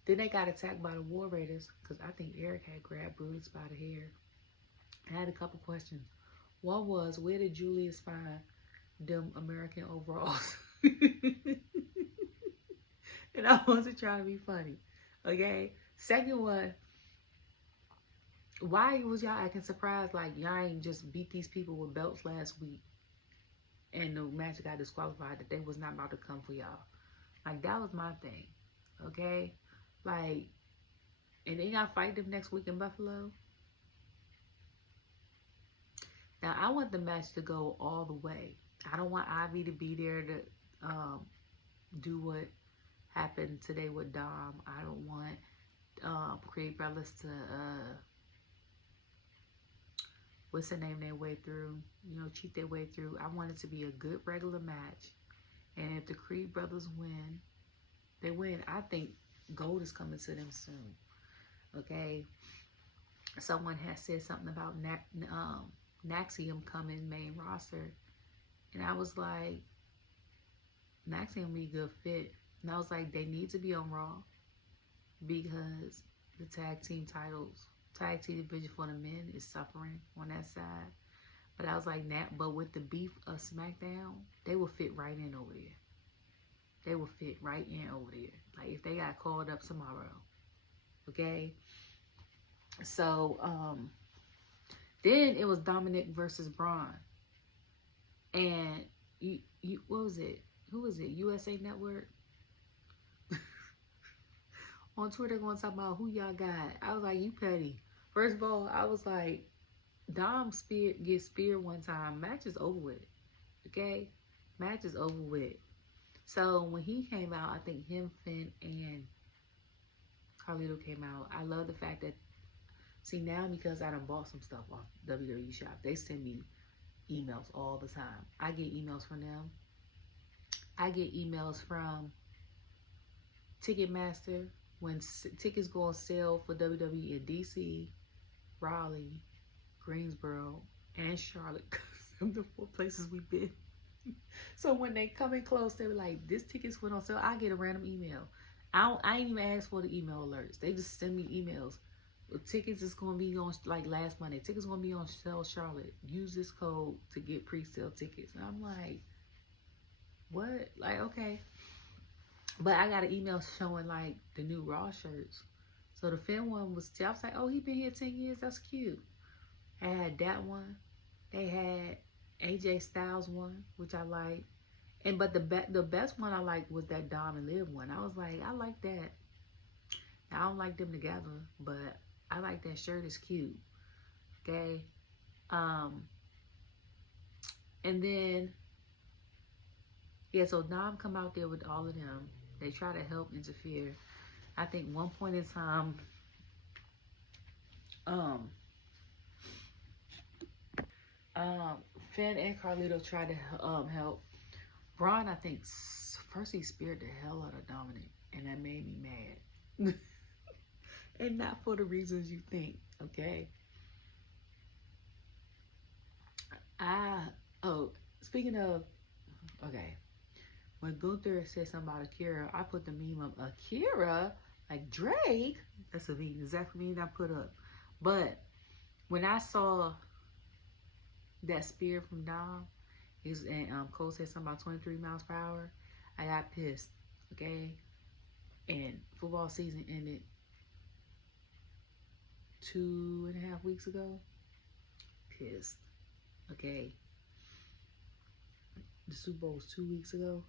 Then they got attacked by the War Raiders because I think Eric had grabbed Brutus by the hair. I had a couple questions. One was, where did Julius find them American overalls? And I wasn't trying to be funny. Okay? Second one, why was y'all acting surprised like y'all ain't just beat these people with belts last week and the match got disqualified, that they was not about to come for y'all? Like, that was my thing. Okay? Like, and then y'all fight them next week in Buffalo? Now, I want the match to go all the way. I don't want Ivy to be there to do what happened today with Dom. I don't want Creed Brothers to, what's the name, their way through, you know, cheat their way through. I want it to be a good regular match. And if the Creed Brothers win, they win. I think gold is coming to them soon. Okay? Someone has said something about Naxium coming main roster. And I was like, Naxium be a good fit. And I was like, they need to be on Raw because the tag team titles, tag team division for the men is suffering on that side. But I was like, but with the beef of SmackDown, they will fit right in over there. They will fit right in over there. Like, if they got called up tomorrow. Okay? So, then it was Dominik versus Bron. And you what was it? Who was it? USA Network? On Twitter going to talk about who y'all got. I was like, you petty. First of all, I was like, Dom gets speared one time. Match is over with. Okay? Match is over with. So when he came out, I think him, Finn, and Carlito came out. I love the fact that, see, now because I done bought some stuff off WWE Shop, they send me emails all the time. I get emails from them. I get emails from Ticketmaster when tickets go on sale for WWE in DC, Raleigh, Greensboro, and Charlotte. Them the 4 places we've been. So when they come in close, they were like, this tickets went on sale. I get a random email. I ain't even ask for the email alerts. They just send me emails. Well, tickets is going to be on, like last Monday, tickets going to be on sale Charlotte. Use this code to get pre-sale tickets. And I'm like, what? Like, okay. But I got an email showing like the new Raw shirts. So the Finn one was, I was like, oh, he been here 10 years. That's cute. I had that one. They had AJ Styles one, which I like. But the best one I liked was that Dom and Liv one. I was like, I like that. I don't like them together, but I like that shirt. It's cute. Okay. And then, yeah, so Dom come out there with all of them. They try to help interfere. I think one point in time, Finn and Carlito tried to help. Bron, I think, first he speared the hell out of Dominik, and that made me mad. And not for the reasons you think, okay? Speaking of, okay, when Gunther said something about Akira, I put the meme of Akira, like Drake. That's the meme, exactly the meme I put up. But when I saw that spear from Dom, and Cole said something about 23 miles per hour, I got pissed, okay? And football season ended 2.5 weeks ago. Pissed, okay? The Super Bowl was 2 weeks ago.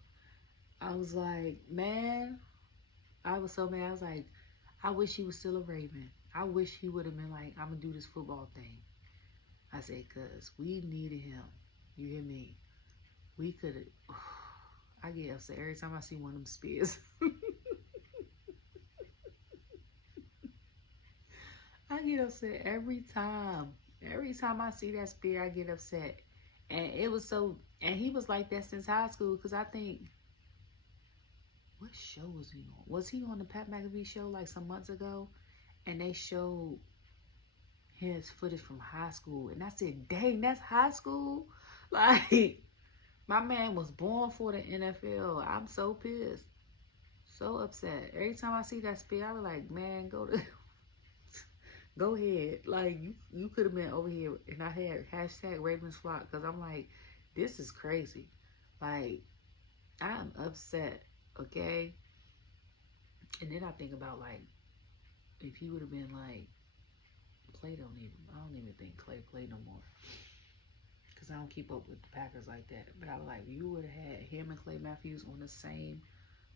I was like, man, I was so mad. I was like, I wish he was still a Raven. I wish he would have been like, I'm going to do this football thing. I said, because we needed him. You hear me? We could have. I get upset every time I see one of them spears. I get upset every time. Every time I see that spear, I get upset. And it was so, and he was like that since high school. Because I think, what show was he on? Was he on the Pat McAfee show like some months ago? And they showed his footage from high school. And I said, dang, that's high school? Like, my man was born for the NFL. I'm so pissed. So upset. Every time I see that spear, I was like, man, go ahead. Like, you could have been over here. And I had hashtag Ravens Flock because I'm like, this is crazy. Like, I'm upset. Okay? And then I think about, like, if he would have been like, I don't even think Clay played no more. Because I don't keep up with the Packers like that. But I was like, you would have had him and Clay Matthews on the same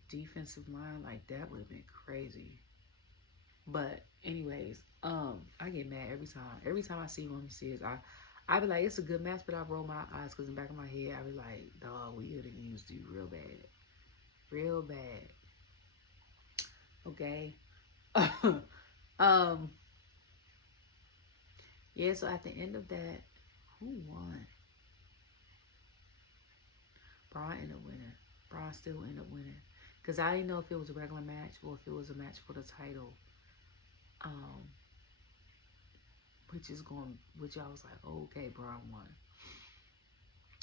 defensive line, like that would have been crazy. But anyways, I get mad every time. Every time I see Roman Sears, I be like, it's a good match, but I roll my eyes because in the back of my head, I be like, dog, we could have used you real bad. Real bad. Okay. Yeah, so at the end of that, who won? Bron ended up winning. Bron still ended up winning. Because I didn't know if it was a regular match or if it was a match for the title. Which I was like, oh, okay, Bron won.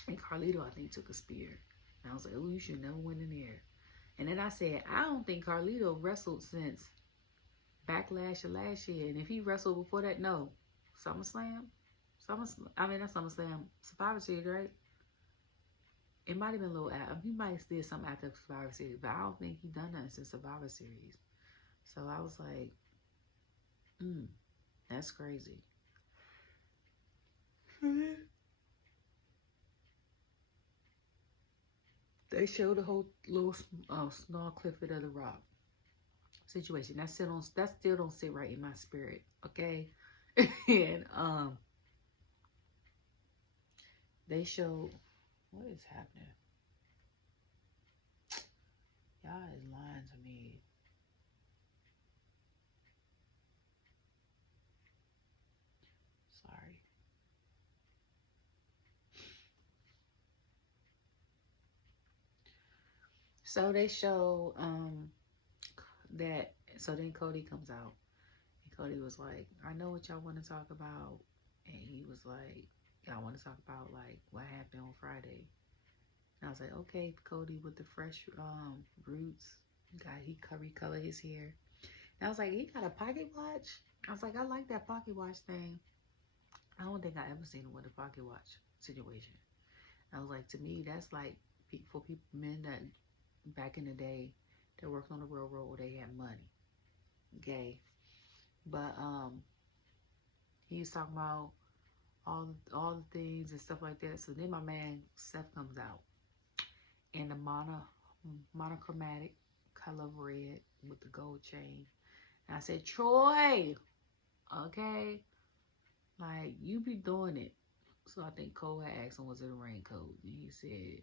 And Carlito, I think, took a spear. And I was like, oh, you should never win in there. And then I said, I don't think Carlito wrestled since Backlash of last year. And if he wrestled before that, no. SummerSlam? Not SummerSlam. Survivor Series, right? It might have been a little after. He might have did something after Survivor Series. But I don't think he done nothing since Survivor Series. So I was like, that's crazy. They showed the whole little small Clifford of the Rock situation. That still don't sit right in my spirit. Okay, and they showed what is happening. Y'all is lying to me. Sorry. So they show that. So then Cody comes out. And Cody was like, I know what y'all want to talk about. And he was like, y'all want to talk about like what happened on Friday. And I was like, okay, Cody with the fresh roots. He recolored his hair. And I was like, he got a pocket watch? I was like, I like that pocket watch thing. I don't think I ever seen him with a pocket watch situation. I was like, to me, that's like for people, men that back in the day that worked on the railroad, they had money. Okay. But he was talking about all the things and stuff like that. So then my man Seth comes out in the monochromatic color of red with the gold chain. And I said, Troy, okay, like you be doing it. So I think Cole had asked him, was it a raincoat? And he said,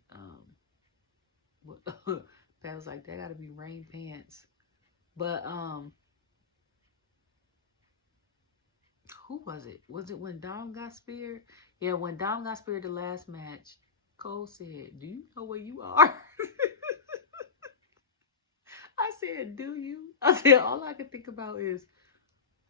Pat was like, that gotta be rain pants. But who was it? Was it when Dom got speared? Yeah, when Dom got speared the last match, Cole said, do you know where you are? I said, do you? I said, all I could think about is,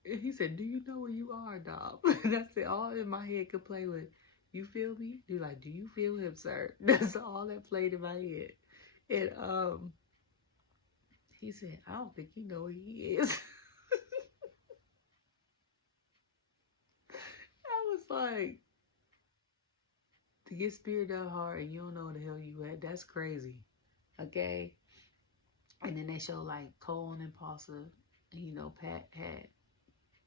he said, do you know where you are, Dom? And I said, all in my head could play with, you feel me? Do you feel him, sir? That's all that played in my head. And he said, I don't think you know where he is. I was like, to get speared that hard and you don't know where the hell you at, that's crazy. Okay? And then they show like Cole and Impulsive. And Pat had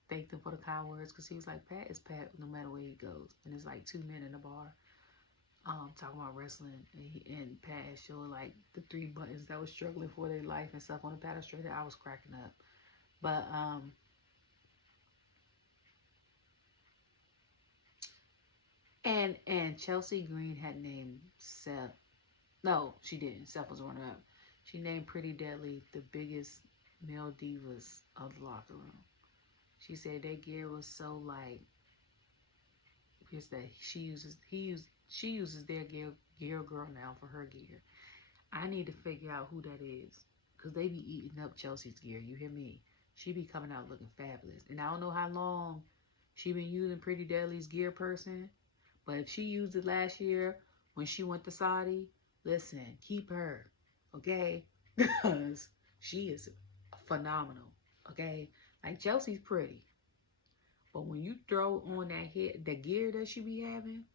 thanked him for the kind words because he was like, Pat is Pat no matter where he goes. And it's like 2 men in the bar talking about wrestling. And Pat showed like the 3 buttons that was struggling for their life and stuff on the balustrade. I was cracking up. But and Chelsea Green had named Seth. No, she didn't. Seth was runner up. She named Pretty Deadly the biggest male divas of the locker room. She said their gear was so like, just that she uses their gear girl now for her gear. I need to figure out who that is, because they be eating up Chelsea's gear. You hear me? She be coming out looking fabulous. And I don't know how long she been using Pretty Deadly's gear person, but if she used it last year when she went to Saudi, listen, keep her, okay? Because she is phenomenal, okay? Like, Chelsea's pretty, but when you throw on that head, the gear that she be having,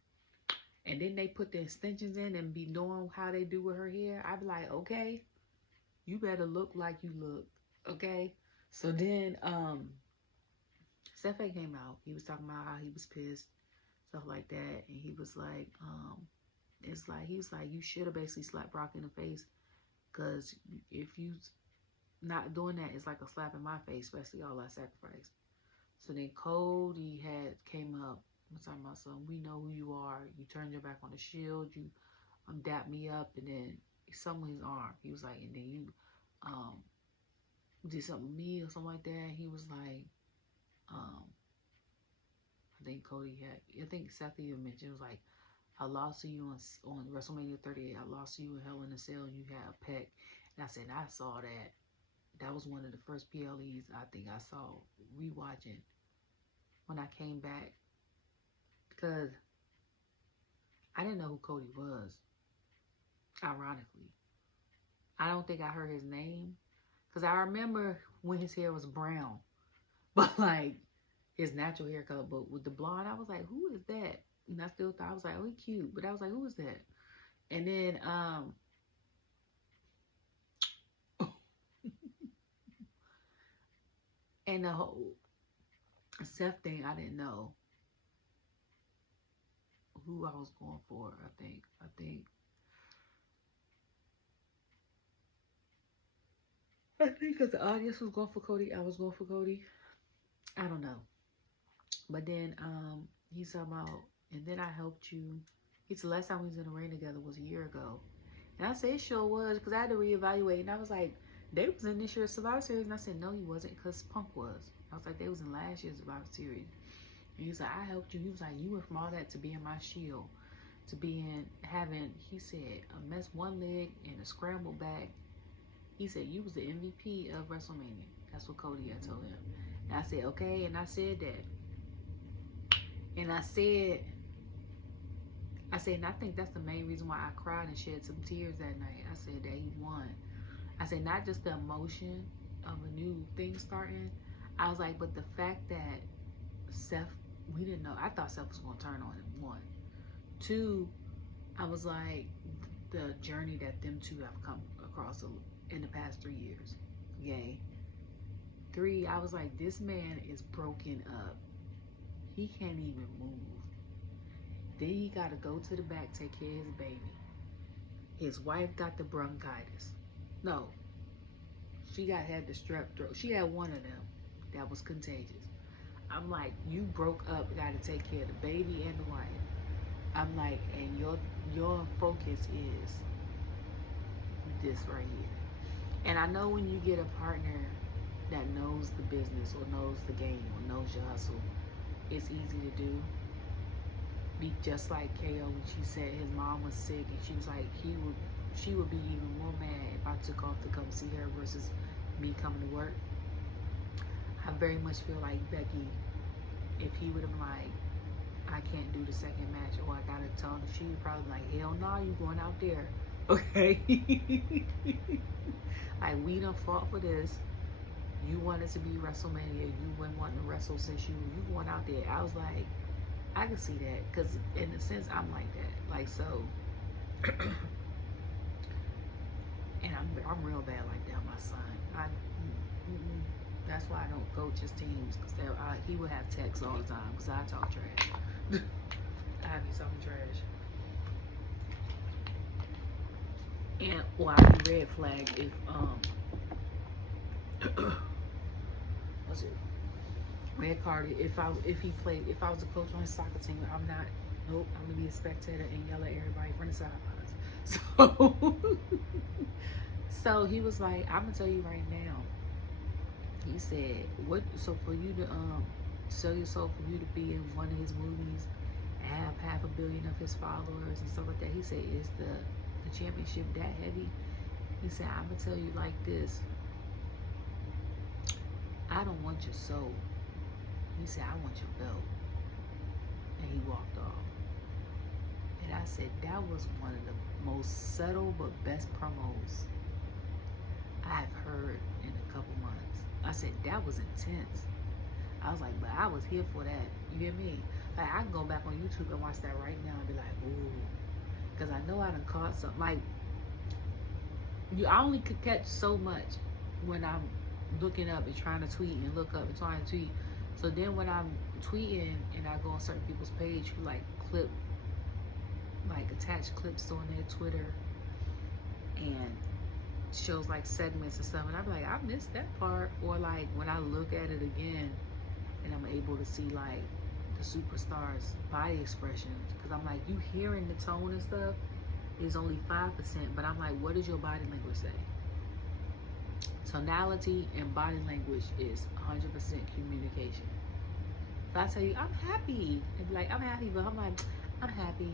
and then they put the extensions in and be knowing how they do with her hair, I be like, okay, you better look like you look, okay? So then, Seth came out. He was talking about how he was pissed, stuff like that, and he was like, he was like, you should have basically slapped Brock in the face, because if you not doing that, it's like a slap in my face, especially all that sacrifice. So then Cody came up. I'm talking about something. We know who you are. You turned your back on the Shield. You dapped me up, and then something with his arm. He was like, and then you did something with me or something like that. He was like, I think Seth even mentioned, it was like, I lost to you on WrestleMania 38. I lost to you in Hell in a Cell, and you had a peck. And I said, I saw that. That was one of the first PLEs I think I saw rewatching when I came back, because I didn't know who Cody was, ironically. I don't think I heard his name, because I remember when his hair was brown, but like his natural hair color, but with the blonde, I was like, who is that? And I still thought, I was like, oh, he cute, but I was like, who is that? And then and the whole Seth thing, I didn't know who I was going for. I think because the audience was going for Cody, I was going for Cody. I don't know. But then he's talking about, and then I helped you. He said last time we was in the ring together was a year ago. And I said it sure was, because I had to reevaluate. And I was like, they was in this year's Survivor Series. And I said, no, he wasn't, because Punk was. I was like, they was in last year's Survivor Series. And he's like, I helped you. He was like, you went from all that to being my shield, to he said, a mess one leg and a scramble back. He said, you was the MVP of WrestleMania. That's what Cody had told him. And I said, okay. And I said that. And I said, and I think that's the main reason why I cried and shed some tears that night. I said that he won. I said, not just the emotion of a new thing starting. I was like, but the fact that Seth, we didn't know. I thought Seth was going to turn on him, one. Two, I was like, the journey that them two have come across in the past 3 years. Yay. 3, I was like, this man is broken up. He can't even move. Then he got to go to the back, take care of his baby. His wife got the bronchitis. No. She had the strep throat. She had one of them that was contagious. I'm like, you broke up, got to take care of the baby and the wife. I'm like, and your focus is this right here. And I know when you get a partner that knows the business or knows the game or knows your hustle, it's easy to do. Be just like KO when she said his mom was sick, and she was like, she would be even more mad if I took off to come see her versus me coming to work. I very much feel like Becky, if he would have been like, I can't do the second match, or I gotta tell him, she would probably be like, hell no, you going out there. Okay. Like, we done fought for this. You wanted to be WrestleMania. You been wanting to wrestle since you going out there. I was like, I can see that, because in a sense I'm like that. Like, so and I'm real bad like that, my son. That's why I don't coach his teams, because he would have texts all the time, because I talk trash. I be talking trash. And why I red flag if what's it? Red carded if I was a coach on his soccer team. I'm not. Nope. I'm gonna be a spectator and yell at everybody from the sidelines. So he was like, I'm gonna tell you right now, He said, "What? So for you to sell yourself, for you to be in one of his movies, and have half a billion of his followers and stuff like that." He said, "Is the championship that heavy?" He said, "I'm gonna tell you like this. I don't want your soul." He said, "I want your belt." And he walked off. And I said, that was one of the most subtle but best promos I've heard in a couple months. I said, that was intense. I was like, but I was here for that. You hear me? Like, I can go back on YouTube and watch that right now and be like, ooh. Because I know I done caught something. Like, I only could catch so much when I'm looking up and trying to tweet and look up and trying to tweet. So then when I'm tweeting and I go on certain people's page who like attach clips on their Twitter and shows like segments and stuff, and I'm like, I missed that part. Or like when I look at it again and I'm able to see like the superstars' body expressions, because I'm like, you hearing the tone and stuff is only 5%, but I'm like, what does your body language say? Tonality and body language is 100% communication. If I tell you I'm happy, and be like, I'm happy, but I'm like, I'm happy.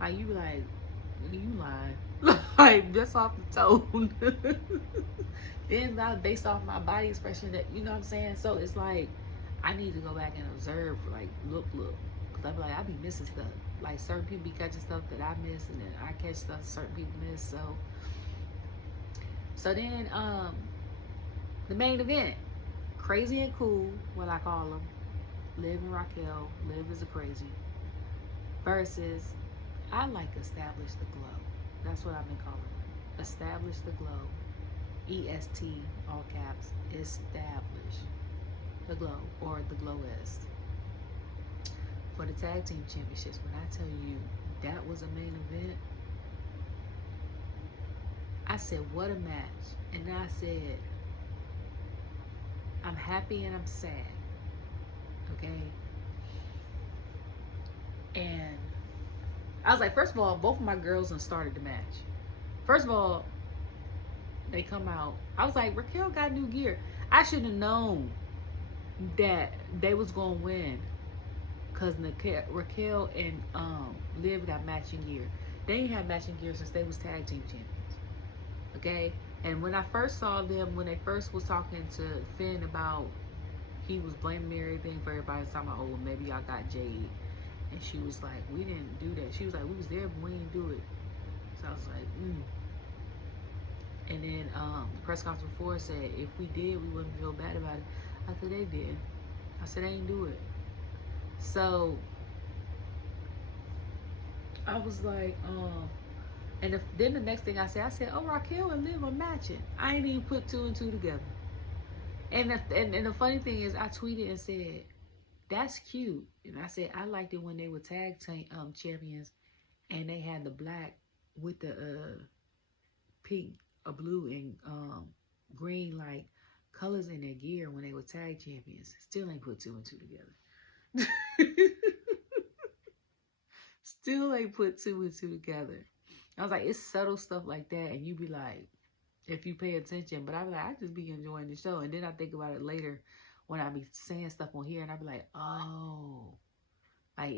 Like, you be like, you lying. Like, just off the tone. Then based off my body expression, that, you know what I'm saying? So it's like, I need to go back and observe, like, look. Because I be like, I be missing stuff. Like, certain people be catching stuff that I miss, and then I catch stuff certain people miss. So then, the main event, Crazy and Cool, what I call them, Liv and Raquel. Liv is a crazy. Versus, I like Establish the Glow. That's what I've been calling it. Establish the Glow. EST, all caps. Establish the Glow, or the Glowest. For the tag team championships, when I tell you that was a main event, I said, what a match. And I said, I'm happy and I'm sad. Okay? And I was like, first of all, both of my girls done started the match. First of all, they come out. I was like, Raquel got new gear. I should have known that they was going to win, because Raquel and Liv got matching gear. They ain't had matching gear since they was tag team champions. Okay? And when I first saw them, when they first was talking to Finn about, he was blaming everything for everybody, talking about, oh, well, maybe y'all got Jade. And she was like, we didn't do that. She was like, we was there, but we didn't do it. So I was like, And then the press conference before said, if we did, we wouldn't feel bad about it. I said, they did. I said, they didn't do it. So I was like, and then the next thing I said, oh, Raquel and Liv are matching. I ain't even put two and two together. And the funny thing is, I tweeted and said, that's cute. And I said, I liked it when they were tag champions and they had the black with the pink, blue, and green, like, colors in their gear when they were tag champions. Still ain't put two and two together. Still ain't put two and two together. I was like, it's subtle stuff like that, and you be like, if you pay attention. But I be like, I just be enjoying the show. And then I think about it later when I be saying stuff on here, and I be like, oh, like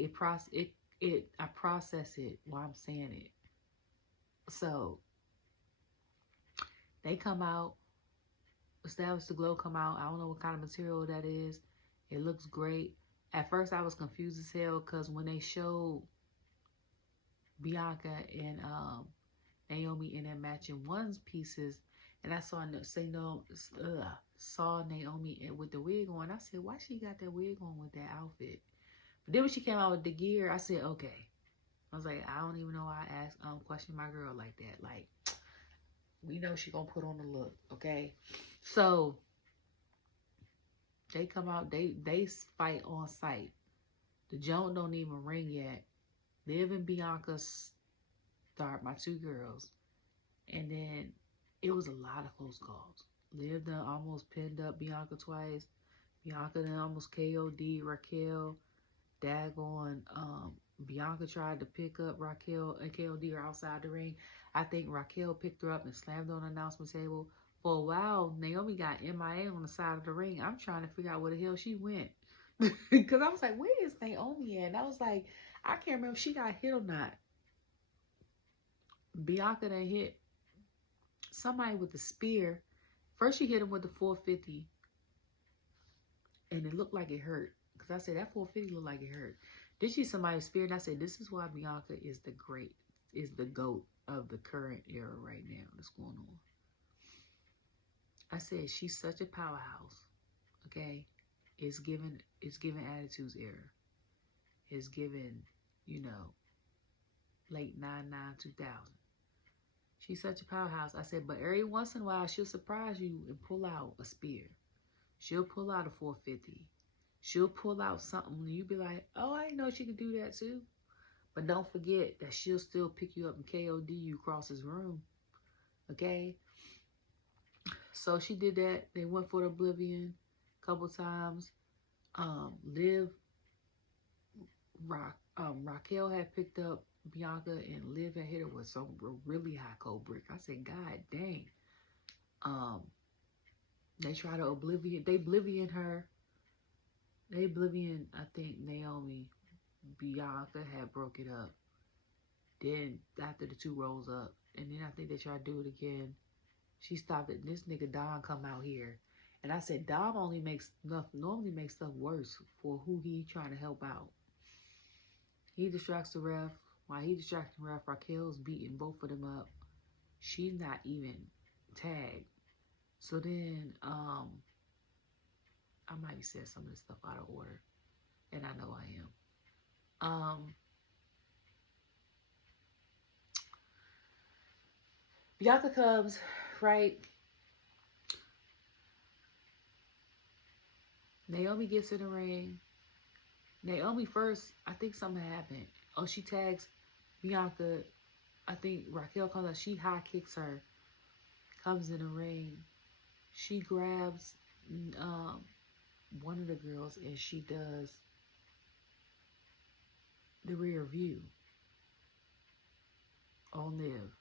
I process it while I'm saying it. So they come out, Establish the Glow come out. I don't know what kind of material that is. It looks great. At first I was confused as hell, because when they showed Bianca and Naomi in their matching ones pieces, and I saw Naomi with the wig on, I said, why she got that wig on with that outfit? But then when she came out with the gear, I said, okay. I was like, I don't even know why I asked question my girl like that. Like, we know she gonna put on the look, okay? So they come out, they fight on site. The joint don't even ring yet. Liv and Bianca start, my two girls. And then it was a lot of close calls. Liv done almost pinned up Bianca twice. Bianca done almost KO'd Raquel. Daggone, Bianca tried to pick up Raquel and KO'd her outside the ring. I think Raquel picked her up and slammed on the announcement table. For a while, Naomi got MIA on the side of the ring. I'm trying to figure out where the hell she went. Because I was like, where is Naomi at? And I was like, I can't remember if she got hit or not. Bianca done hit somebody with the spear. First she hit him with the 450. And it looked like it hurt. Because I said, that 450 looked like it hurt. Then she somebody spear. And I said, this is why Bianca is the GOAT of the current era right now that's going on. I said, she's such a powerhouse. Okay? It's given Attitude's era. It's given, late 99, 2000. She's such a powerhouse. I said, but every once in a while, she'll surprise you and pull out a spear. She'll pull out a 450. She'll pull out something and you be like, oh, I didn't know she could do that too. But don't forget that she'll still pick you up and KOD you across his room. Okay? So she did that. They went for the Oblivion a couple times. Liv, Raquel had picked up Bianca and Liv had hit her with some really high cold brick. I said, God dang. They try to Oblivion. They Oblivion her. They Oblivion, I think, Naomi. Bianca had broke it up. Then, after the two rolls up. And then I think they tried to do it again. She stopped it. This nigga Dunne come out here. And I said, Dom normally makes stuff worse for who he trying to help out. He distracts the ref. While he distracts the ref, Raquel's beating both of them up. She's not even tagged. So then, I might have said some of this stuff out of order. And I know I am. Bianca comes, right? Naomi gets in the ring. Naomi first, I think something happened. Oh, she tags Bianca. I think Raquel comes out. She high kicks her. Comes in the ring. She grabs one of the girls and she does the rear view on Liv.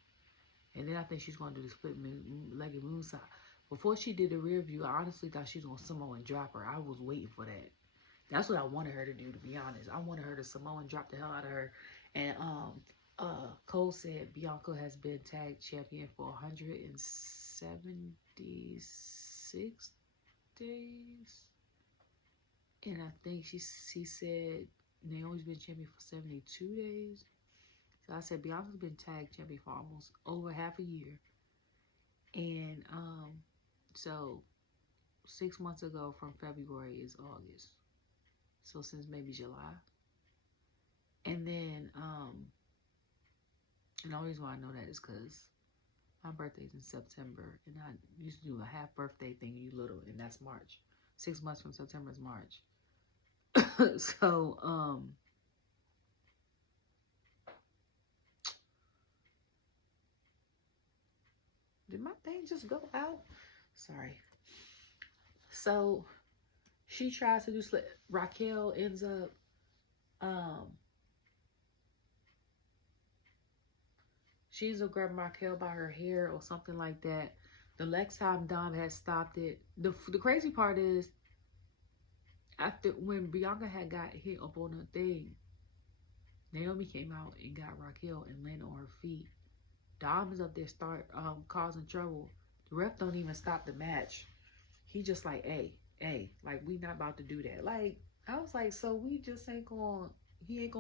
And then I think she's going to do the split-legged moonsault. Before she did the rear view, I honestly thought she was going to Samoan drop her. I was waiting for that. That's what I wanted her to do, to be honest. I wanted her to Samoan drop the hell out of her. And Cole said Bianca has been tag champion for 176 days. And I think she said Naomi's been champion for 72 days. So I said Bianca's been tag champion for almost over half a year. And so 6 months ago from February is August. So since maybe July. And then and the only reason why I know that is because my birthday's in September. And I used to do a half birthday thing, you little, and that's March. 6 months from September is March. So did my thing just go out? Sorry. So she tries to do slip. Raquel ends up she ends up grabbing Raquel by her hair or something like that. The next time Dom had stopped it. The crazy part is after when Bianca had got hit up on the thing, Naomi came out and got Raquel and landed on her feet. Dom is up there start causing trouble. The ref don't even stop the match. He just like, hey, like we not about to do that. Like I was like, so we just ain't gonna, you ain't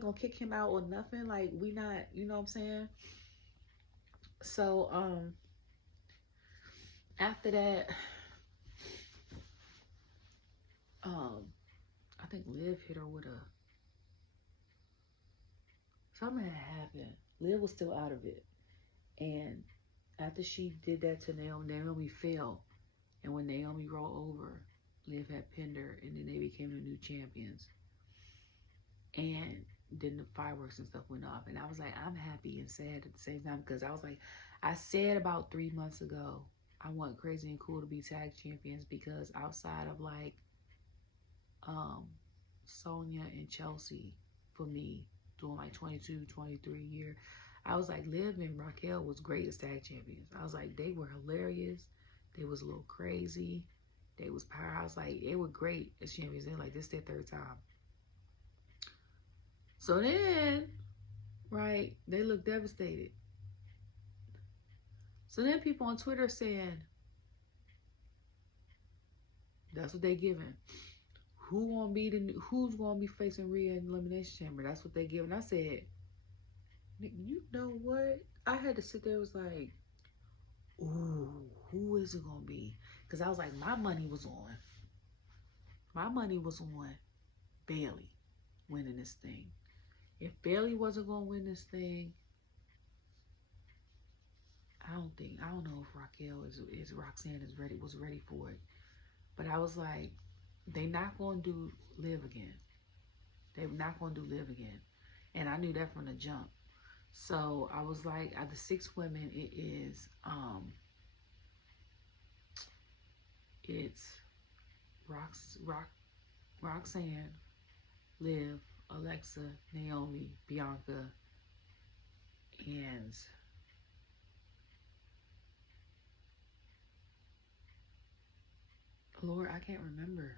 gonna kick him out or nothing. Like we not, you know what I'm saying? So after that, I think Liv hit her with something had happened. Liv was still out of it. And after she did that to Naomi fell. And when Naomi rolled over, Liv had pinned her. And then they became the new champions. And then the fireworks and stuff went off. And I was like, I'm happy and sad at the same time. Because I was like, I said about 3 months ago, I want Crazy and Cool to be tag champions. Because outside of like Sonya and Chelsea, for me, doing like 22, 23 a year. I was like, Liv and Raquel was great as tag champions. I was like, they were hilarious. They was a little crazy. They was powerhouse. Like, they were great as champions. They're like, this is their third time. So then, right, they look devastated. So then people on Twitter saying, that's what they giving. Who's gonna be facing Rhea in the Elimination Chamber? That's what they giving. I said, you know what? I had to sit there. It was like, ooh, who is it gonna be? Because I was like, my money was on Bayley winning this thing. If Bayley wasn't gonna win this thing, I don't know if Raquel is Roxanne was ready for it. But I was like, they not gonna do Liv again. They're not gonna do Liv again. And I knew that from the jump. So I was like, out of the 6 women, it's Roxanne, Liv, Alexa, Naomi, Bianca, and Lord, I can't remember.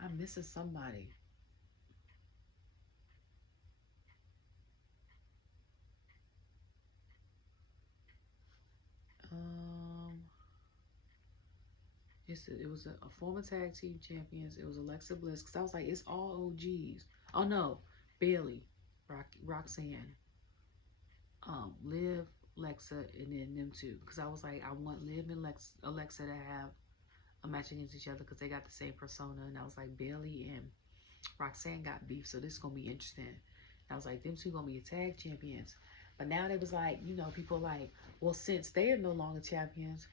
I'm missing somebody. It was a former tag team champions. It was Alexa Bliss. Because I was like, it's all OGs. Oh, no. Bayley, Roxanne, Liv, Alexa, and then them two. Because I was like, I want Liv and Alexa to have a match against each other because they got the same persona. And I was like, Bayley and Roxanne got beef, so this is going to be interesting. And I was like, them two going to be tag champions. But now they was like, you know, people like, well, since they are no longer champions,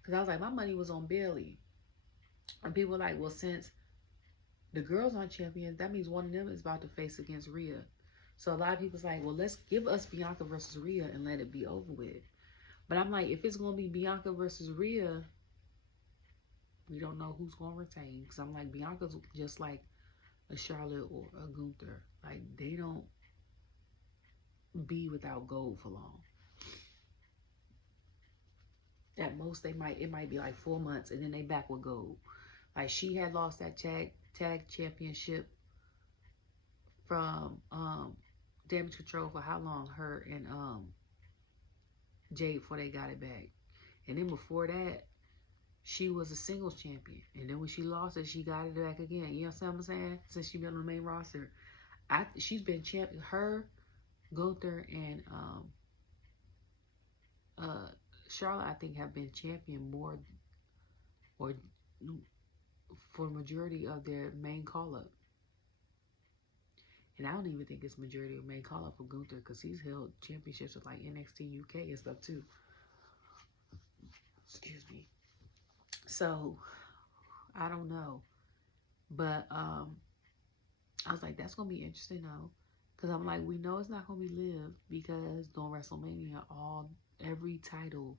because I was like, my money was on Bayley. And people were like, well, since the girls aren't champions, that means one of them is about to face against Rhea. So a lot of people's like, well, let's give us Bianca versus Rhea and let it be over with. But I'm like, if it's going to be Bianca versus Rhea, we don't know who's going to retain. Because I'm like, Bianca's just like a Charlotte or a Gunther. Like, they don't be without gold for long. At most, it might be like 4 months, and then they back with gold. Like, she had lost that tag championship from Damage Control for how long? Her and Jade before they got it back. And then before that, she was a singles champion. And then when she lost it, she got it back again. You know what I'm saying? Since she been on the main roster. She's been champion. Her, Gunther, and Charlotte, I think, have been champion more or for majority of their main call-up. And I don't even think it's majority of main call-up for Gunther because he's held championships with like NXT UK and stuff too. Excuse me. So, I don't know. But I was like, that's going to be interesting though. Because I'm like, we know it's not going to be Liv because during WrestleMania, every title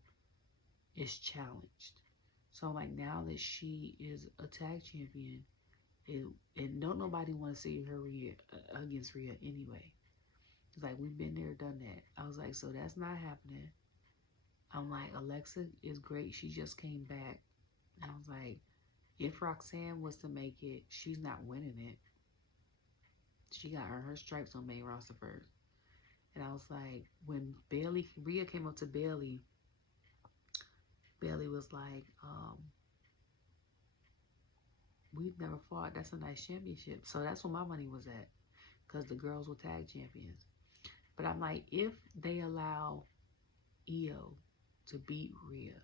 is challenged. So I'm like, now that she is a tag champion, and don't nobody want to see her against Rhea anyway. It's like, we've been there, done that. I was like, so that's not happening. I'm like, Alexa is great. She just came back. And I was like, if Roxanne was to make it, she's not winning it. She got her stripes on main roster first. And I was like, when Rhea came up to Bayley was like, we've never fought. That's a nice championship. So that's where my money was at. Because the girls were tag champions. But I'm like, if they allow Io to beat Rhea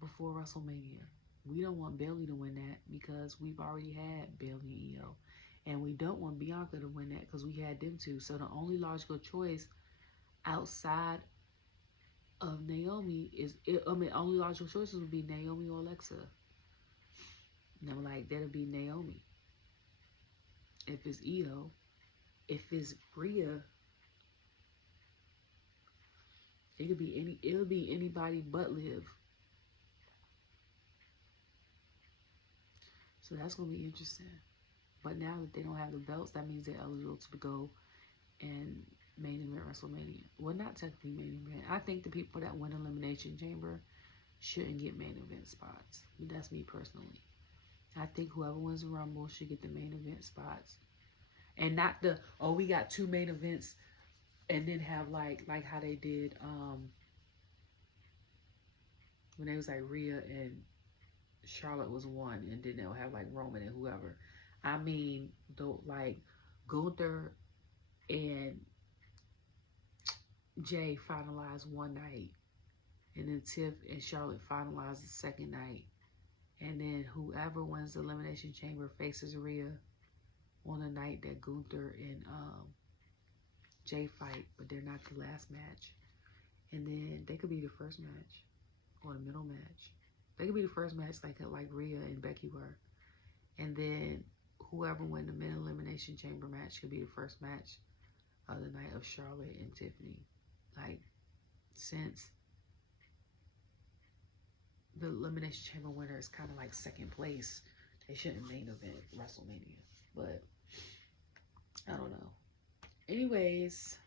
before WrestleMania, we don't want Bayley to win that because we've already had Bayley and Io. And we don't want Bianca to win that because we had them two. So the only logical choice outside of Naomi only logical choices would be Naomi or Alexa. And I'm like, that'll be Naomi. If it's Io, if it's Rhea, It'll be anybody but Liv. So that's gonna be interesting. But now that they don't have the belts, that means they're eligible to go and main event WrestleMania. Well, not technically main event. I think the people that win Elimination Chamber shouldn't get main event spots. But that's me personally. I think whoever wins the Rumble should get the main event spots. And not the, oh, we got 2 main events and then have like how they did when they was like Rhea and Charlotte was 1, and then they'll have like Roman and whoever. I mean, though, like Gunther and Jey finalized one night, and then Tiff and Charlotte finalized the second night, and then whoever wins the Elimination Chamber faces Rhea on the night that Gunther and Jey fight, but they're not the last match. And then they could be the first match or the middle match. They could be the first match like Rhea and Becky were. And then whoever win the men elimination chamber match could be the first match of the night of Charlotte and Tiffany. Like, since the elimination chamber winner is kind of like second place, they shouldn't main event WrestleMania. But I don't know. Anyways,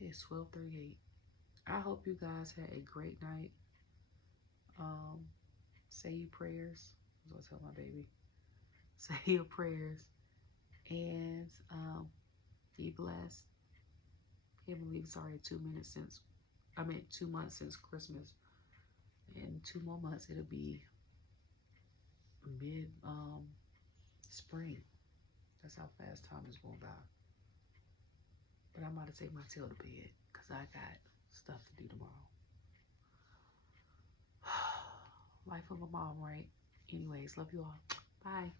it's 12:38. I hope you guys had a great night. Say your prayers. That's what I tell my baby. Say your prayers. And be blessed. Can't believe it's already 2 months since Christmas. In 2 more months it'll be mid spring. That's how fast time is going by. But I'm about to take my tail to bed because I got stuff to do tomorrow. Life of a mom, right? Anyways, love you all. Bye.